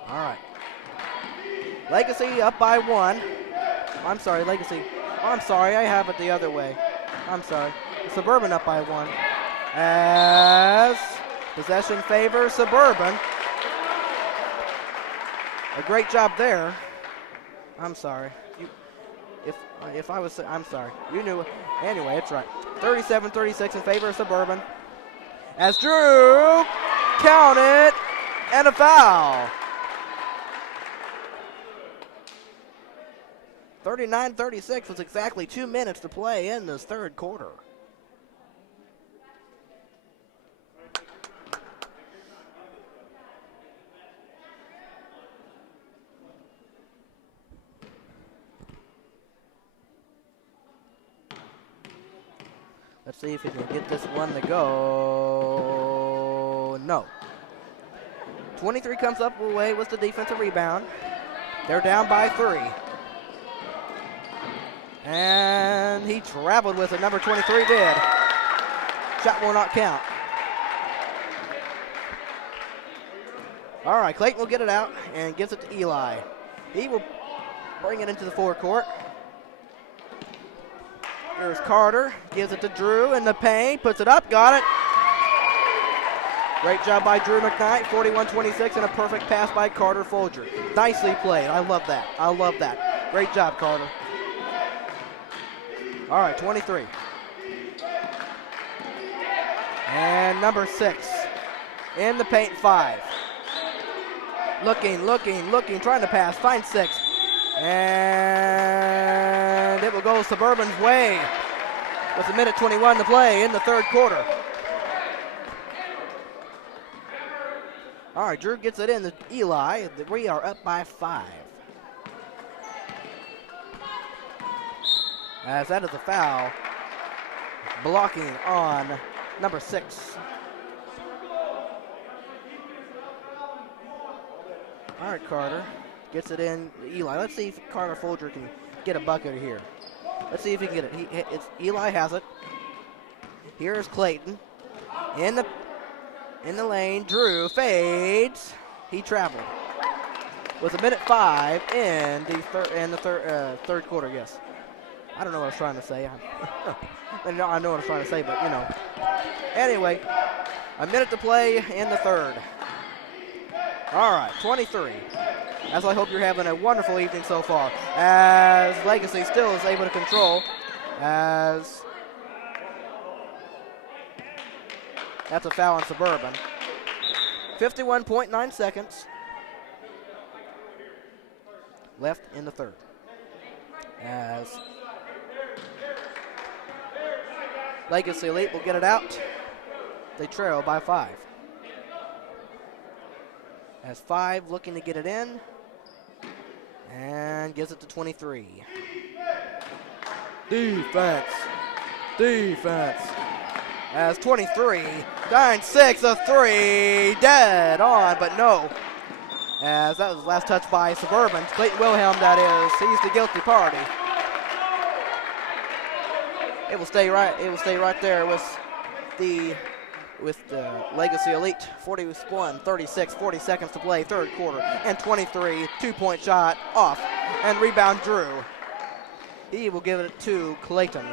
All right. Legacy up by 1. I'm sorry, Legacy. I'm sorry, I have it the other way. I'm sorry. Suburban up by 1. As possession favors Suburban. A great job there. I'm sorry. If I was, I'm sorry. You knew it. Anyway, it's right. 37-36 in favor of Suburban. As Drew counted and a foul. 39-36 with exactly 2 minutes to play in this third quarter. Let's see if he can get this one to go. No. 23 comes up away with the defensive rebound. They're down by 3. And he traveled with it. Number 23 did. Shot will not count. All right, Clayton will get it out and gives it to Eli. He will bring it into the forecourt. Here's Carter, gives it to Drew in the paint, puts it up, got it. Great job by Drew McKnight, 41-26, and a perfect pass by Carter Folger. Nicely played. I love that. I love that. Great job, Carter. All right, 23. And number 6 in the paint, 5. Looking, trying to pass, finds 6. And it will go Suburban's way with 1:21 to play in the third quarter. All right, Drew gets it in to Eli. We are up by 5. As that is a foul, blocking on number 6. All right, Carter gets it in to Eli. Let's see if Carter Folger can get a bucket here. Let's see if he can get it. Eli has it. Here's Clayton in the lane. Drew fades. He traveled with 1:05 in the third quarter. Yes. I don't know what I was trying to say. I know what I was trying to say, but you know. Anyway, a minute to play in the third. All right, 23. As I hope you're having a wonderful evening so far. As Legacy still is able to control. As that's a foul on Suburban. 51.9 seconds left in the third. As Legacy Elite will get it out. They trail by 5. As 5 looking to get it in. And gives it to 23. Defense. As 23, 9-6, a 3, dead on, but no. As that was the last touch by Suburban. Clayton Wilhelm, that is. He's the guilty party. It will stay right there with the Legacy Elite. 41-36, 40 seconds to play, third quarter, and 23, 2-point shot off, and rebound Drew. He will give it to Clayton.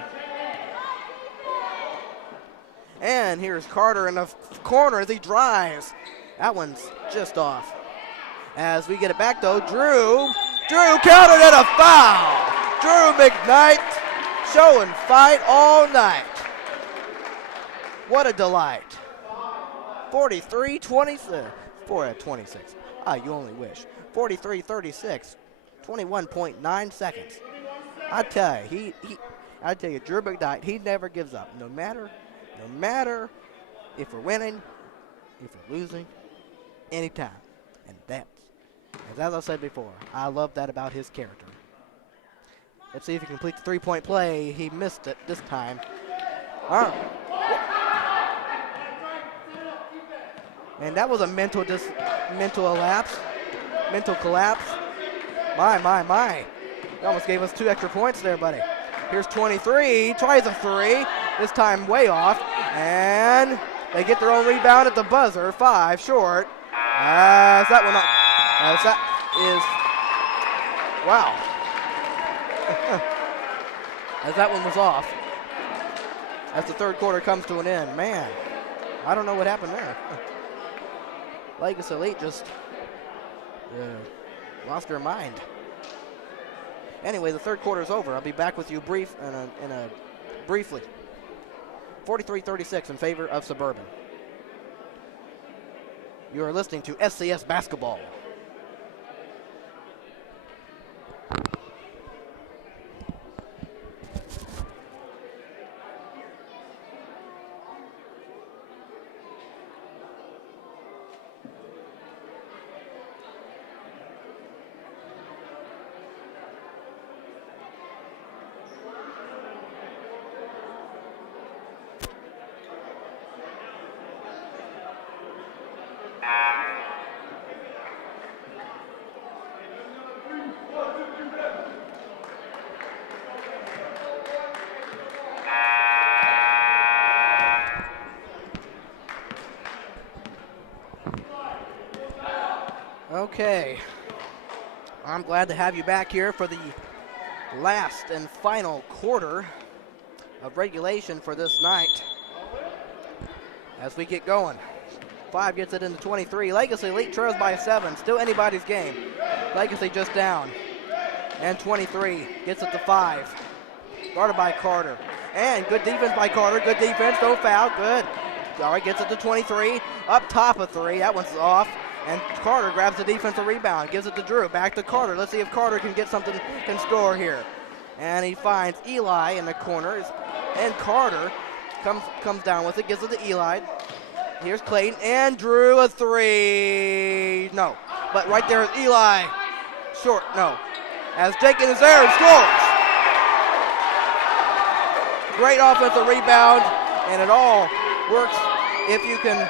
And here's Carter in the corner as he drives. That one's just off. As we get it back though, Drew counted and a foul. Drew McKnight showing fight all night. What a delight. 43-26. 26. You only wish. 43-36. 21.9 seconds. I tell you, Drew McKnight, he never gives up. No matter if we're winning, if we're losing, anytime. And that's, as I said before, I love that about his character. Let's see if he can complete the three-point play. He missed it this time. All right. And that was a mental collapse. My. You almost gave us 2 extra points there, buddy. Here's 23. He tries a 3. This time way off. And they get their own rebound at the buzzer. 5 short. As that one up. As that is. Wow. As that one was off. As the third quarter comes to an end. Man, I don't know what happened there. Legacy Elite just lost their mind. Anyway, the third quarter is over. I'll be back with you briefly. 43-36 in favor of Suburban. You are listening to SCS Basketball. Okay, I'm glad to have you back here for the last and final quarter of regulation for this night. As we get going, 5 gets it into 23. Legacy Elite trails by 7. Still anybody's game. Legacy just down. And 23 gets it to 5. Guarded by Carter. And good defense by Carter. Good defense. Don't foul. Good. All right, gets it to 23. Up top of 3. That one's off. And Carter grabs the defensive rebound. Gives it to Drew. Back to Carter. Let's see if Carter can get something, can score here. And he finds Eli in the corner. And Carter comes down with it. Gives it to Eli. Here's Clayton. And Drew a 3. No. But right there is Eli. Short. No. As Jenkins is there and scores. Great offensive rebound. And it all works if you can.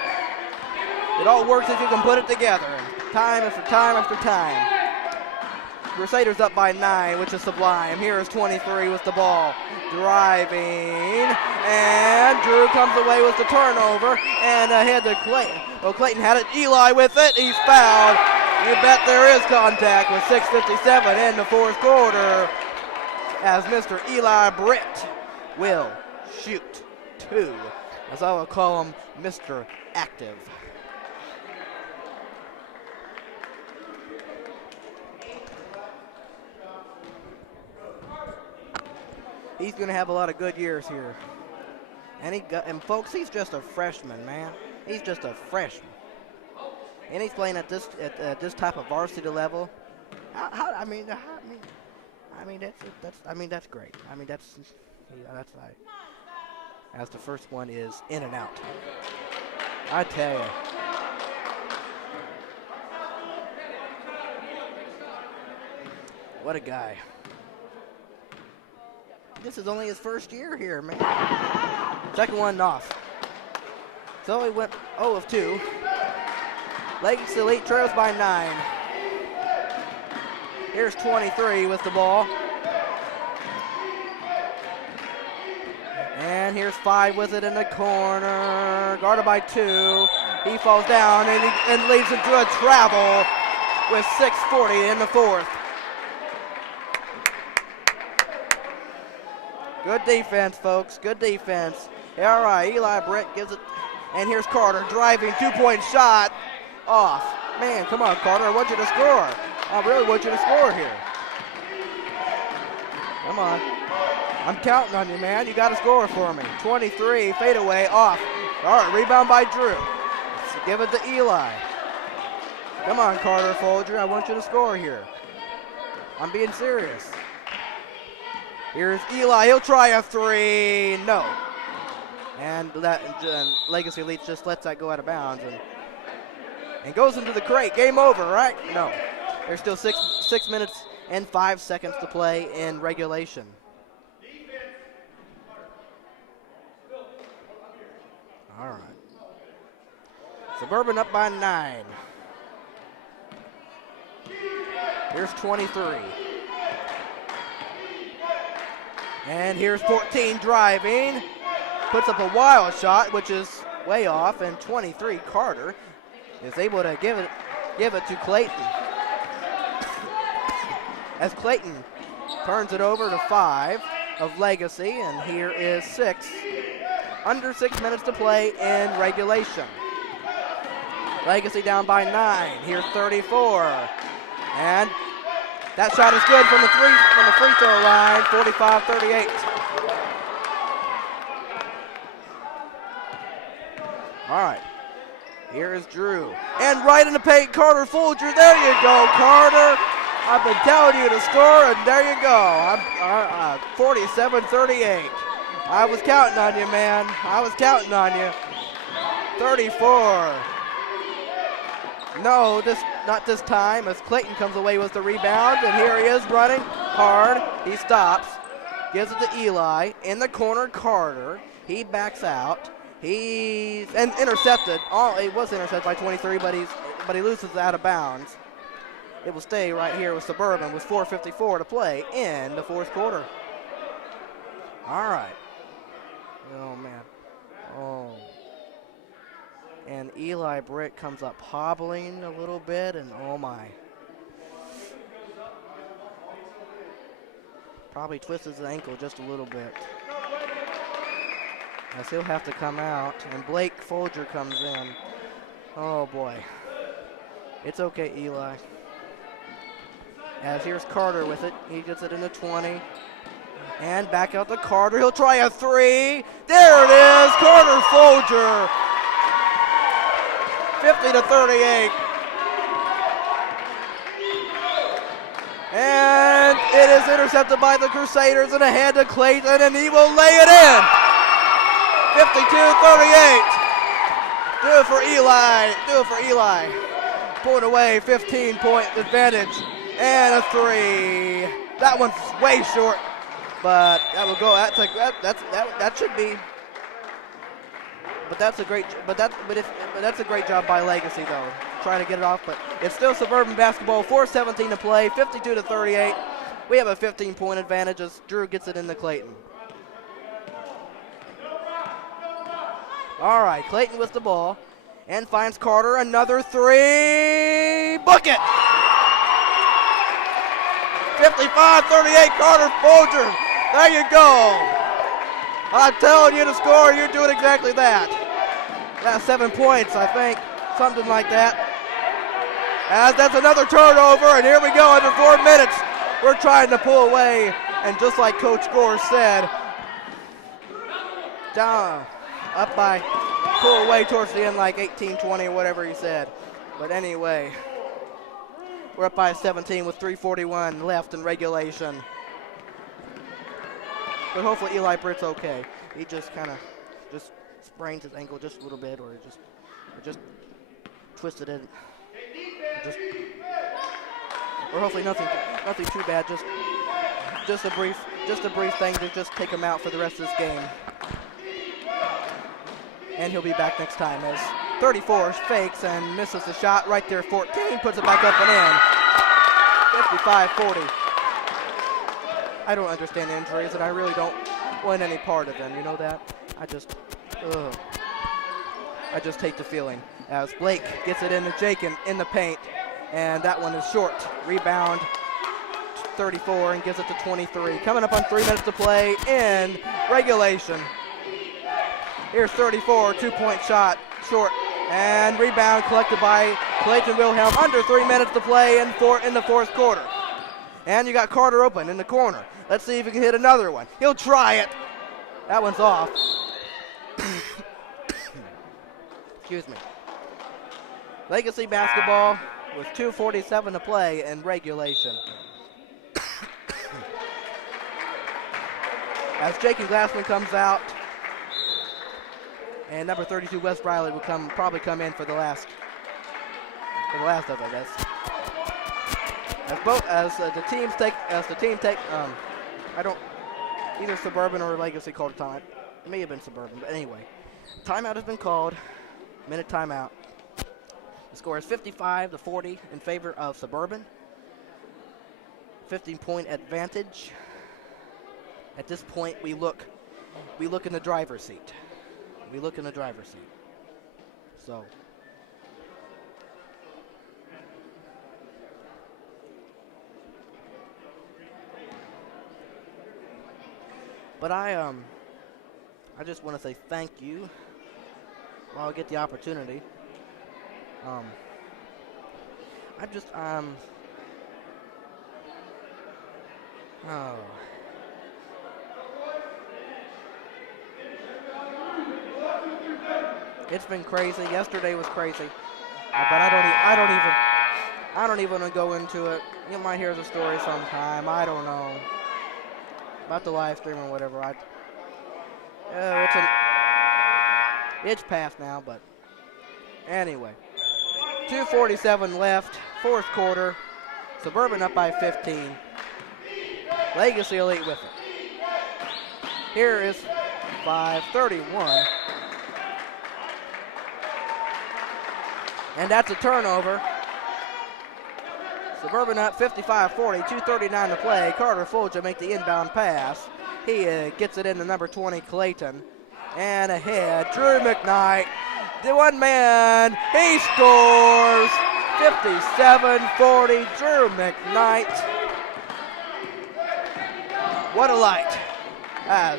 It all works if you can put it together. Time after time after time. Crusaders up by 9, which is sublime. Here is 23 with the ball. Driving. And Drew comes away with the turnover. And ahead to Clayton. Well, Clayton had it. Eli with it. He's fouled. You bet there is contact with 6:57 in the fourth quarter. As Mr. Eli Britt will shoot 2. As I will call him, Mr. Active. He's going to have a lot of good years here. And folks, he's just a freshman, man. He's just a freshman. And he's playing at this type of varsity level. That's great. That's right. As the first one is in and out. I tell you. What a guy. This is only his first year here, man. Second one off. So he went 0 of 2. Legacy Elite trails by 9. Here's 23 with the ball. And here's 5 with it in the corner. Guarded by 2. He falls down and leads him to a travel with 6:40 in the fourth. Good defense, folks. Good defense. All right, Eli Britt gives it. And here's Carter driving. 2-point shot. Off. Man, come on, Carter. I want you to score. I really want you to score here. Come on. I'm counting on you, man. You got to score for me. 23, fadeaway, off. All right, rebound by Drew. Let's give it to Eli. Come on, Carter Folger. I want you to score here. I'm being serious. Here's Eli. He'll try a 3. No. And Legacy Elite just lets that go out of bounds and goes into the crate. Game over, right? No. There's still 6 minutes and 5 seconds to play in regulation. All right. Suburban up by 9. Here's 23. And here's 14 driving. Puts up a wild shot, which is way off, and 23, Carter, is able to give it to Clayton. As Clayton turns it over to 5 of Legacy, and here is 6. Under 6 minutes to play in regulation. Legacy down by 9. Here's 34. And that shot is good from the free throw line, 45-38. All right. Here is Drew. And right in the paint, Carter Folger. There you go, Carter. I've been telling you to score, and there you go. 47-38. I was counting on you, man. I was counting on you. 34. No, not this time, as Clayton comes away with the rebound, and here he is running hard. He stops, gives it to Eli. In the corner, Carter. He backs out. He's intercepted. It was intercepted by 23, but he loses it out of bounds. It will stay right here with Suburban with 4:54 to play in the fourth quarter. All right. Oh, man. Oh. And Eli Britt comes up hobbling a little bit, and oh, my. Probably twists his ankle just a little bit. As he'll have to come out, and Blake Folger comes in. Oh, boy. It's okay, Eli. As here's Carter with it. He gets it in the 20. And back out to Carter. He'll try a 3. There it is. Carter Folger. 50-38. And it is intercepted by the Crusaders and ahead to Clayton, and he will lay it in. 52-38. Do it for Eli. Do it for Eli. Point away, 15-point advantage. And a 3. That one's way short, but that will go. That should be. But that's a great. But that's a great job by Legacy though, trying to get it off. But it's still Suburban basketball. 4:17 to play. 52-38. We have a 15-point advantage as Drew gets it into Clayton. All right, Clayton with the ball and finds Carter. Another 3. Book it. 55-38, Carter Folger. There you go. I'm telling you to score, you're doing exactly that. That's 7 points, I think, something like that. As that's another turnover, and here we go under 4 minutes. We're trying to pull away, and just like Coach Gore said, down, up by, pull away towards the end like 18-20 or whatever he said. But anyway. We're up by 17 with 3:41 left in regulation. But hopefully Eli Britt's okay. He just kind of sprains his ankle just a little bit, or just twisted it. Or hopefully nothing too bad. Just a brief thing to just take him out for the rest of this game. And he'll be back next time as 34 fakes and misses the shot right there. 14 puts it back up and in. 55-40. I don't understand injuries, and I really don't want any part of them. You know that? I just hate the feeling. As Blake gets it into Jake in the paint, and that one is short. Rebound, 34, and gives it to 23. Coming up on 3 minutes to play in regulation. Here's 34, 2-point shot, short. And rebound collected by Clayton Wilhelm. Under 3 minutes to play in the fourth quarter. And you got Carter open in the corner. Let's see if he can hit another one. He'll try it. That one's off. Excuse me. Legacy basketball with 2:47 to play in regulation. As Jake Glassman comes out, and number 32 Wes Briley will probably come in for the last of it. As the team take either Suburban or Legacy called a time. It may have been Suburban, but anyway, timeout has been called. Minute timeout. The score is 55-40 in favor of Suburban. 15-point advantage. At this point, we look in the driver's seat. We look in the driver's seat. So. But I just want to say thank you while I get the opportunity. Oh. It's been crazy. Yesterday was crazy. But I don't even want to go into it. You might hear the story sometime. I don't know. About the live stream or whatever. It's past now, but anyway. 2:47 left, fourth quarter. Suburban up by 15. Legacy Elite with it. Here is 5:31. And that's a turnover. Suburban up 55-40, 2:39 to play. Carter Folger make the inbound pass. He gets it into number 20, Clayton. And ahead, Drew McKnight, the one man, he scores. 57-40, Drew McKnight. What a light.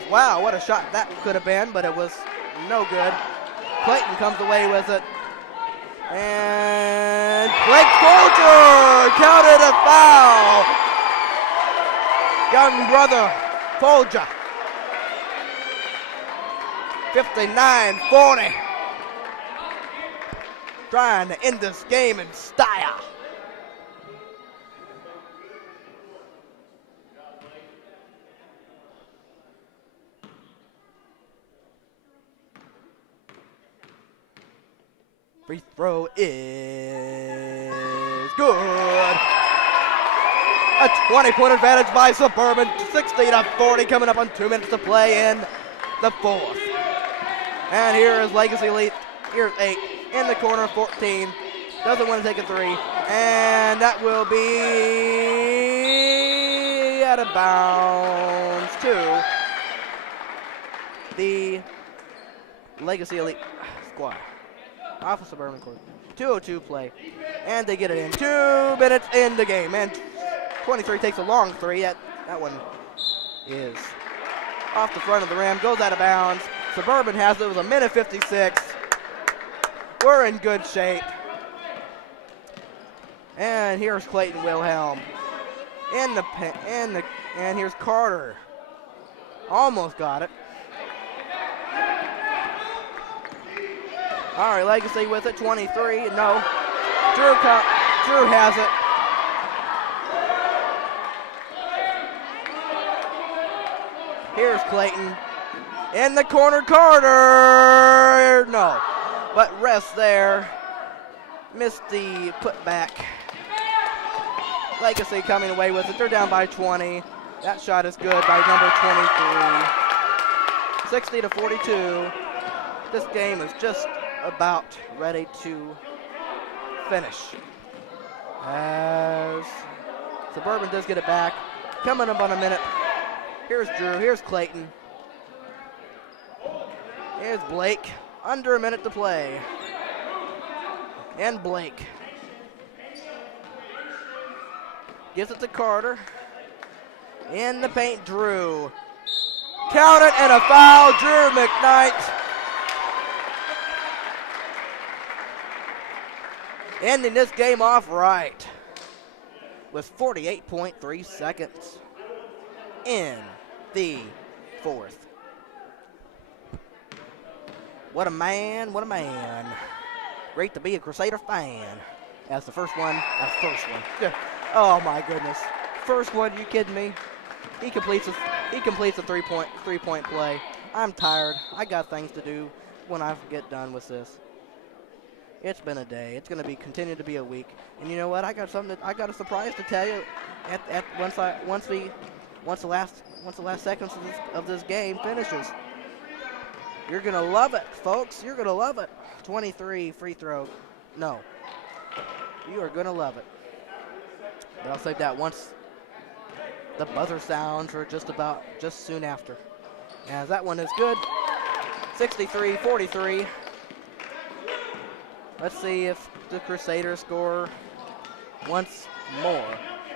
Wow, what a shot that could have been, but it was no good. Clayton comes away with it. And Blake Folger counted a foul. Young brother Folger. 59-40. Trying to end this game in style. Free throw is good. A 20-point advantage by Suburban, 60-40, coming up on 2 minutes to play in the fourth. And here is Legacy Elite. Here's 8 in the corner, 14. Doesn't want to take a three. And that will be out of bounds to the Legacy Elite squad. Off of Suburban Court. 2:02 play. And they get it in. 2 minutes in the game. And 23 takes a long three. That one is off the front of the rim. Goes out of bounds. Suburban has it. It was a minute 56. We're in good shape. And here's Clayton Wilhelm. And here's Carter. Almost got it. All right, Legacy with it, 23, no. Drew has it. Here's Clayton. In the corner, Carter, no. But rest there. Missed the putback. Legacy coming away with it. They're down by 20. That shot is good by number 23. 60-42. This game is just about ready to finish. As Suburban does get it back. Coming up on a minute. Here's Drew. Here's Clayton. Here's Blake. Under a minute to play. And Blake gives it to Carter. In the paint, Drew. Count it, and a foul, Drew McKnight. Ending this game off right with 48.3 seconds in the fourth. What a man, what a man. Great to be a Crusader fan. That's the first one. Oh my goodness. First one, you kidding me? He completes a three-point play. I'm tired. I got things to do when I get done with this. It's been a day. It's going to continue to be a week. And you know what? I got a surprise to tell you. Once the last seconds of this game finishes. You're going to love it, folks. You're going to love it. 23 free throw. No. You are going to love it. But I'll save that once the buzzer sounds or just soon after. As that one is good. 63-43. Let's see if the Crusaders score once more.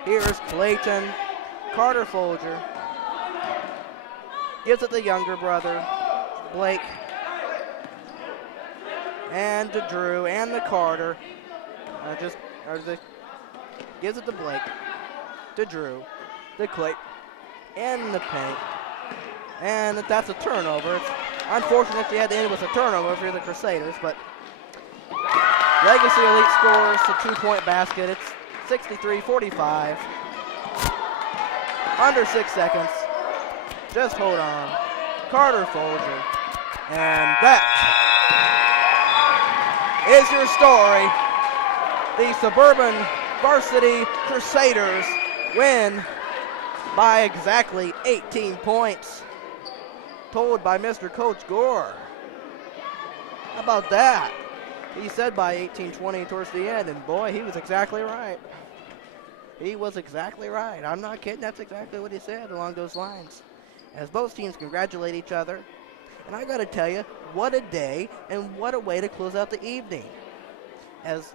Here's Clayton. Carter Folger gives it the younger brother, Blake. And to Drew and the Carter. Gives it to Blake. To Drew. To Clay. In the paint. And that's a turnover. It's unfortunate you had to end with a turnover for the Crusaders, but Legacy Elite scores a 2-point basket. It's 63-45. Under 6 seconds. Just hold on. Carter Folger. And that is your story. The Suburban Varsity Crusaders win by exactly 18 points. Told by Mr. Coach Gore. How about that? He said by 18-20 towards the end, and boy, he was exactly right. He was exactly right. I'm not kidding. That's exactly what he said along those lines. As both teams congratulate each other. And I got to tell you, what a day and what a way to close out the evening. As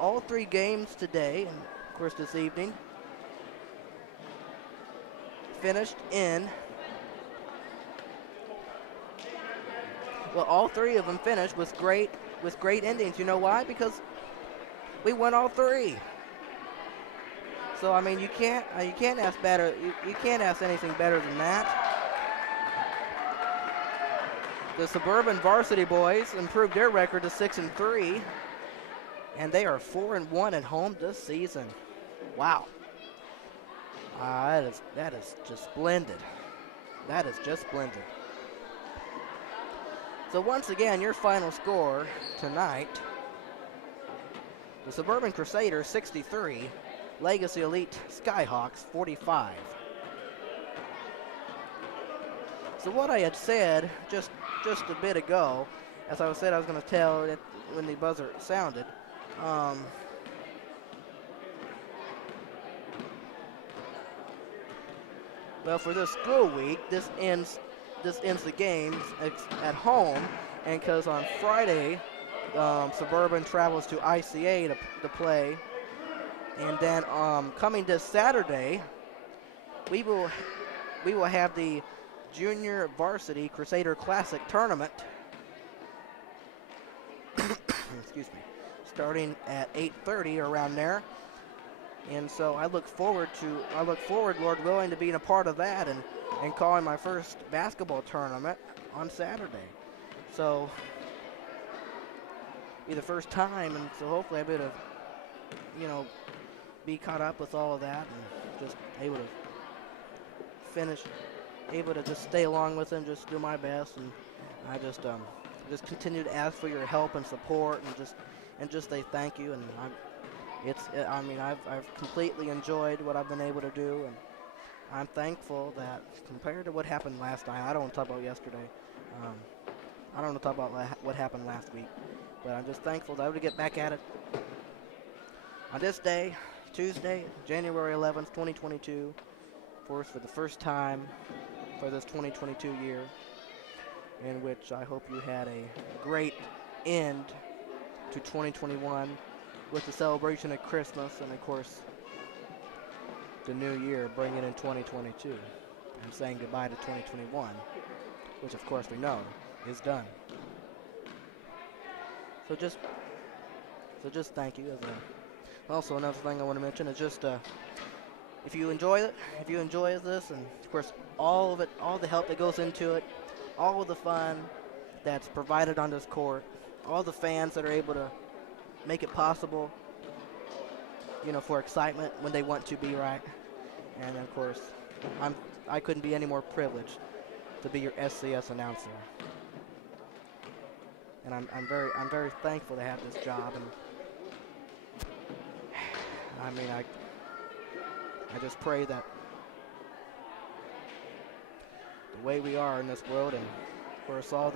all three games today, and of course this evening, finished in, well, all three of them finished with great endings. You know why? Because we won all three. So I mean, you can't ask better. You can't ask anything better than that. The Suburban Varsity boys improved their record to 6-3, and they are 4-1 at home this season. Wow. That is just splendid. That is just splendid. So once again, your final score tonight: the Suburban Crusaders 63, Legacy Elite Skyhawks 45. So what I had said just a bit ago, as I said I was going to tell it when the buzzer sounded. Well, for this school week, this ends the games at home, and because on Friday, Suburban travels to ICA to play, and then coming this Saturday, we will have the Junior Varsity Crusader Classic Tournament. Excuse me. Starting at 8:30 around there. And so I look forward, Lord willing, to being a part of that and calling my first basketball tournament on Saturday. So be the first time, and so hopefully I'll be able to, be caught up with all of that and just able to just stay along with them, just do my best, and I just continue to ask for your help and support, and just say thank you. And I've completely enjoyed what I've been able to do, and I'm thankful that compared to what happened last night, I don't want to talk about yesterday. I don't want to talk about what happened last week, but I'm just thankful that I would get back at it on this day, Tuesday, January 11th, 2022, for the first time for this 2022 year, in which I hope you had a great end to 2021 with the celebration of Christmas and, of course, the new year bringing in 2022 and saying goodbye to 2021, which, of course, we know is done. So just thank you. Also, another thing I want to mention is just if you enjoy this, and of course all of it, all the help that goes into it, all of the fun that's provided on this court, all the fans that are able to make it possible, for excitement when they want to be right, and of course I couldn't be any more privileged to be your SCS announcer, and I'm very thankful to have this job, and I just pray that the way we are in this world, and of course all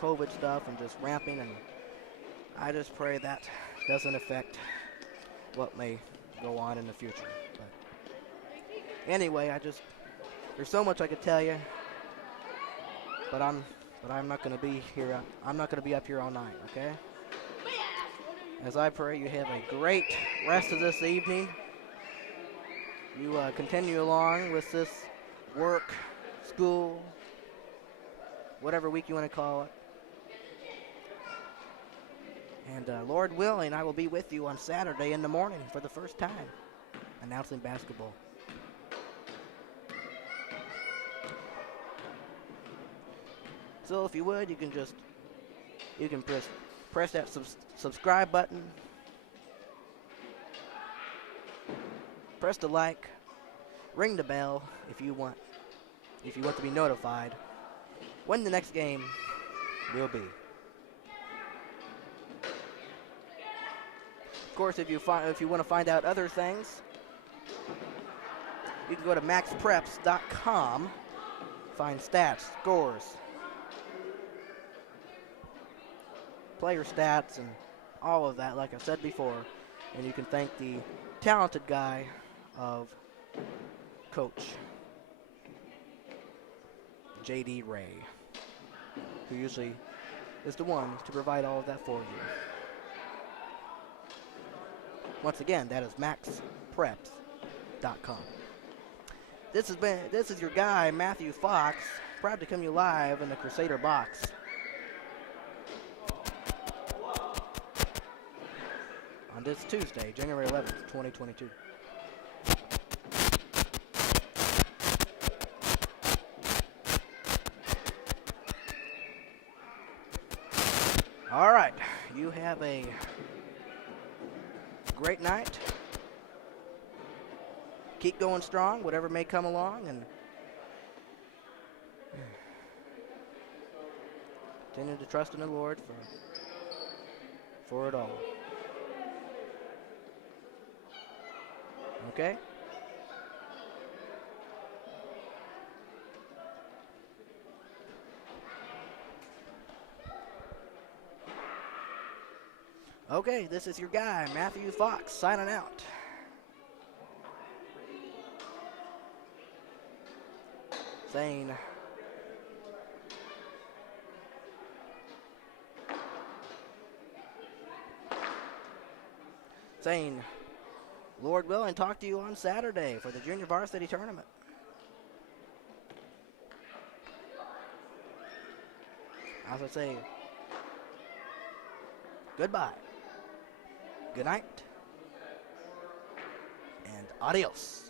COVID stuff and just ramping, and I just pray that doesn't affect what may go on in the future. But anyway, there's so much I could tell you, but I'm not going to be here. I'm not going to be up here all night, okay? As I pray you have a great rest of this evening. You continue along with this work, school, whatever week you want to call it. And Lord willing, I will be with you on Saturday in the morning for the first time, announcing basketball. So if you would, you can press that subscribe button, press the like, ring the bell if you want to be notified when the next game will be. Of course, if you want to find out other things, you can go to maxpreps.com, find stats, scores, player stats, and all of that, like I said before. And you can thank the talented guy of Coach J.D. Ray, who usually is the one to provide all of that for you. Once again, that is maxpreps.com. This is your guy, Matthew Fox, proud to come to you live in the Crusader box. On this Tuesday, January 11th, 2022. All right, you have a great night. Keep going strong, whatever may come along, and continue to trust in the Lord for it all. Okay? Okay, this is your guy, Matthew Fox, signing out. Saying, Lord willing, talk to you on Saturday for the Junior Varsity Tournament. As I say, goodbye, good night, and adios.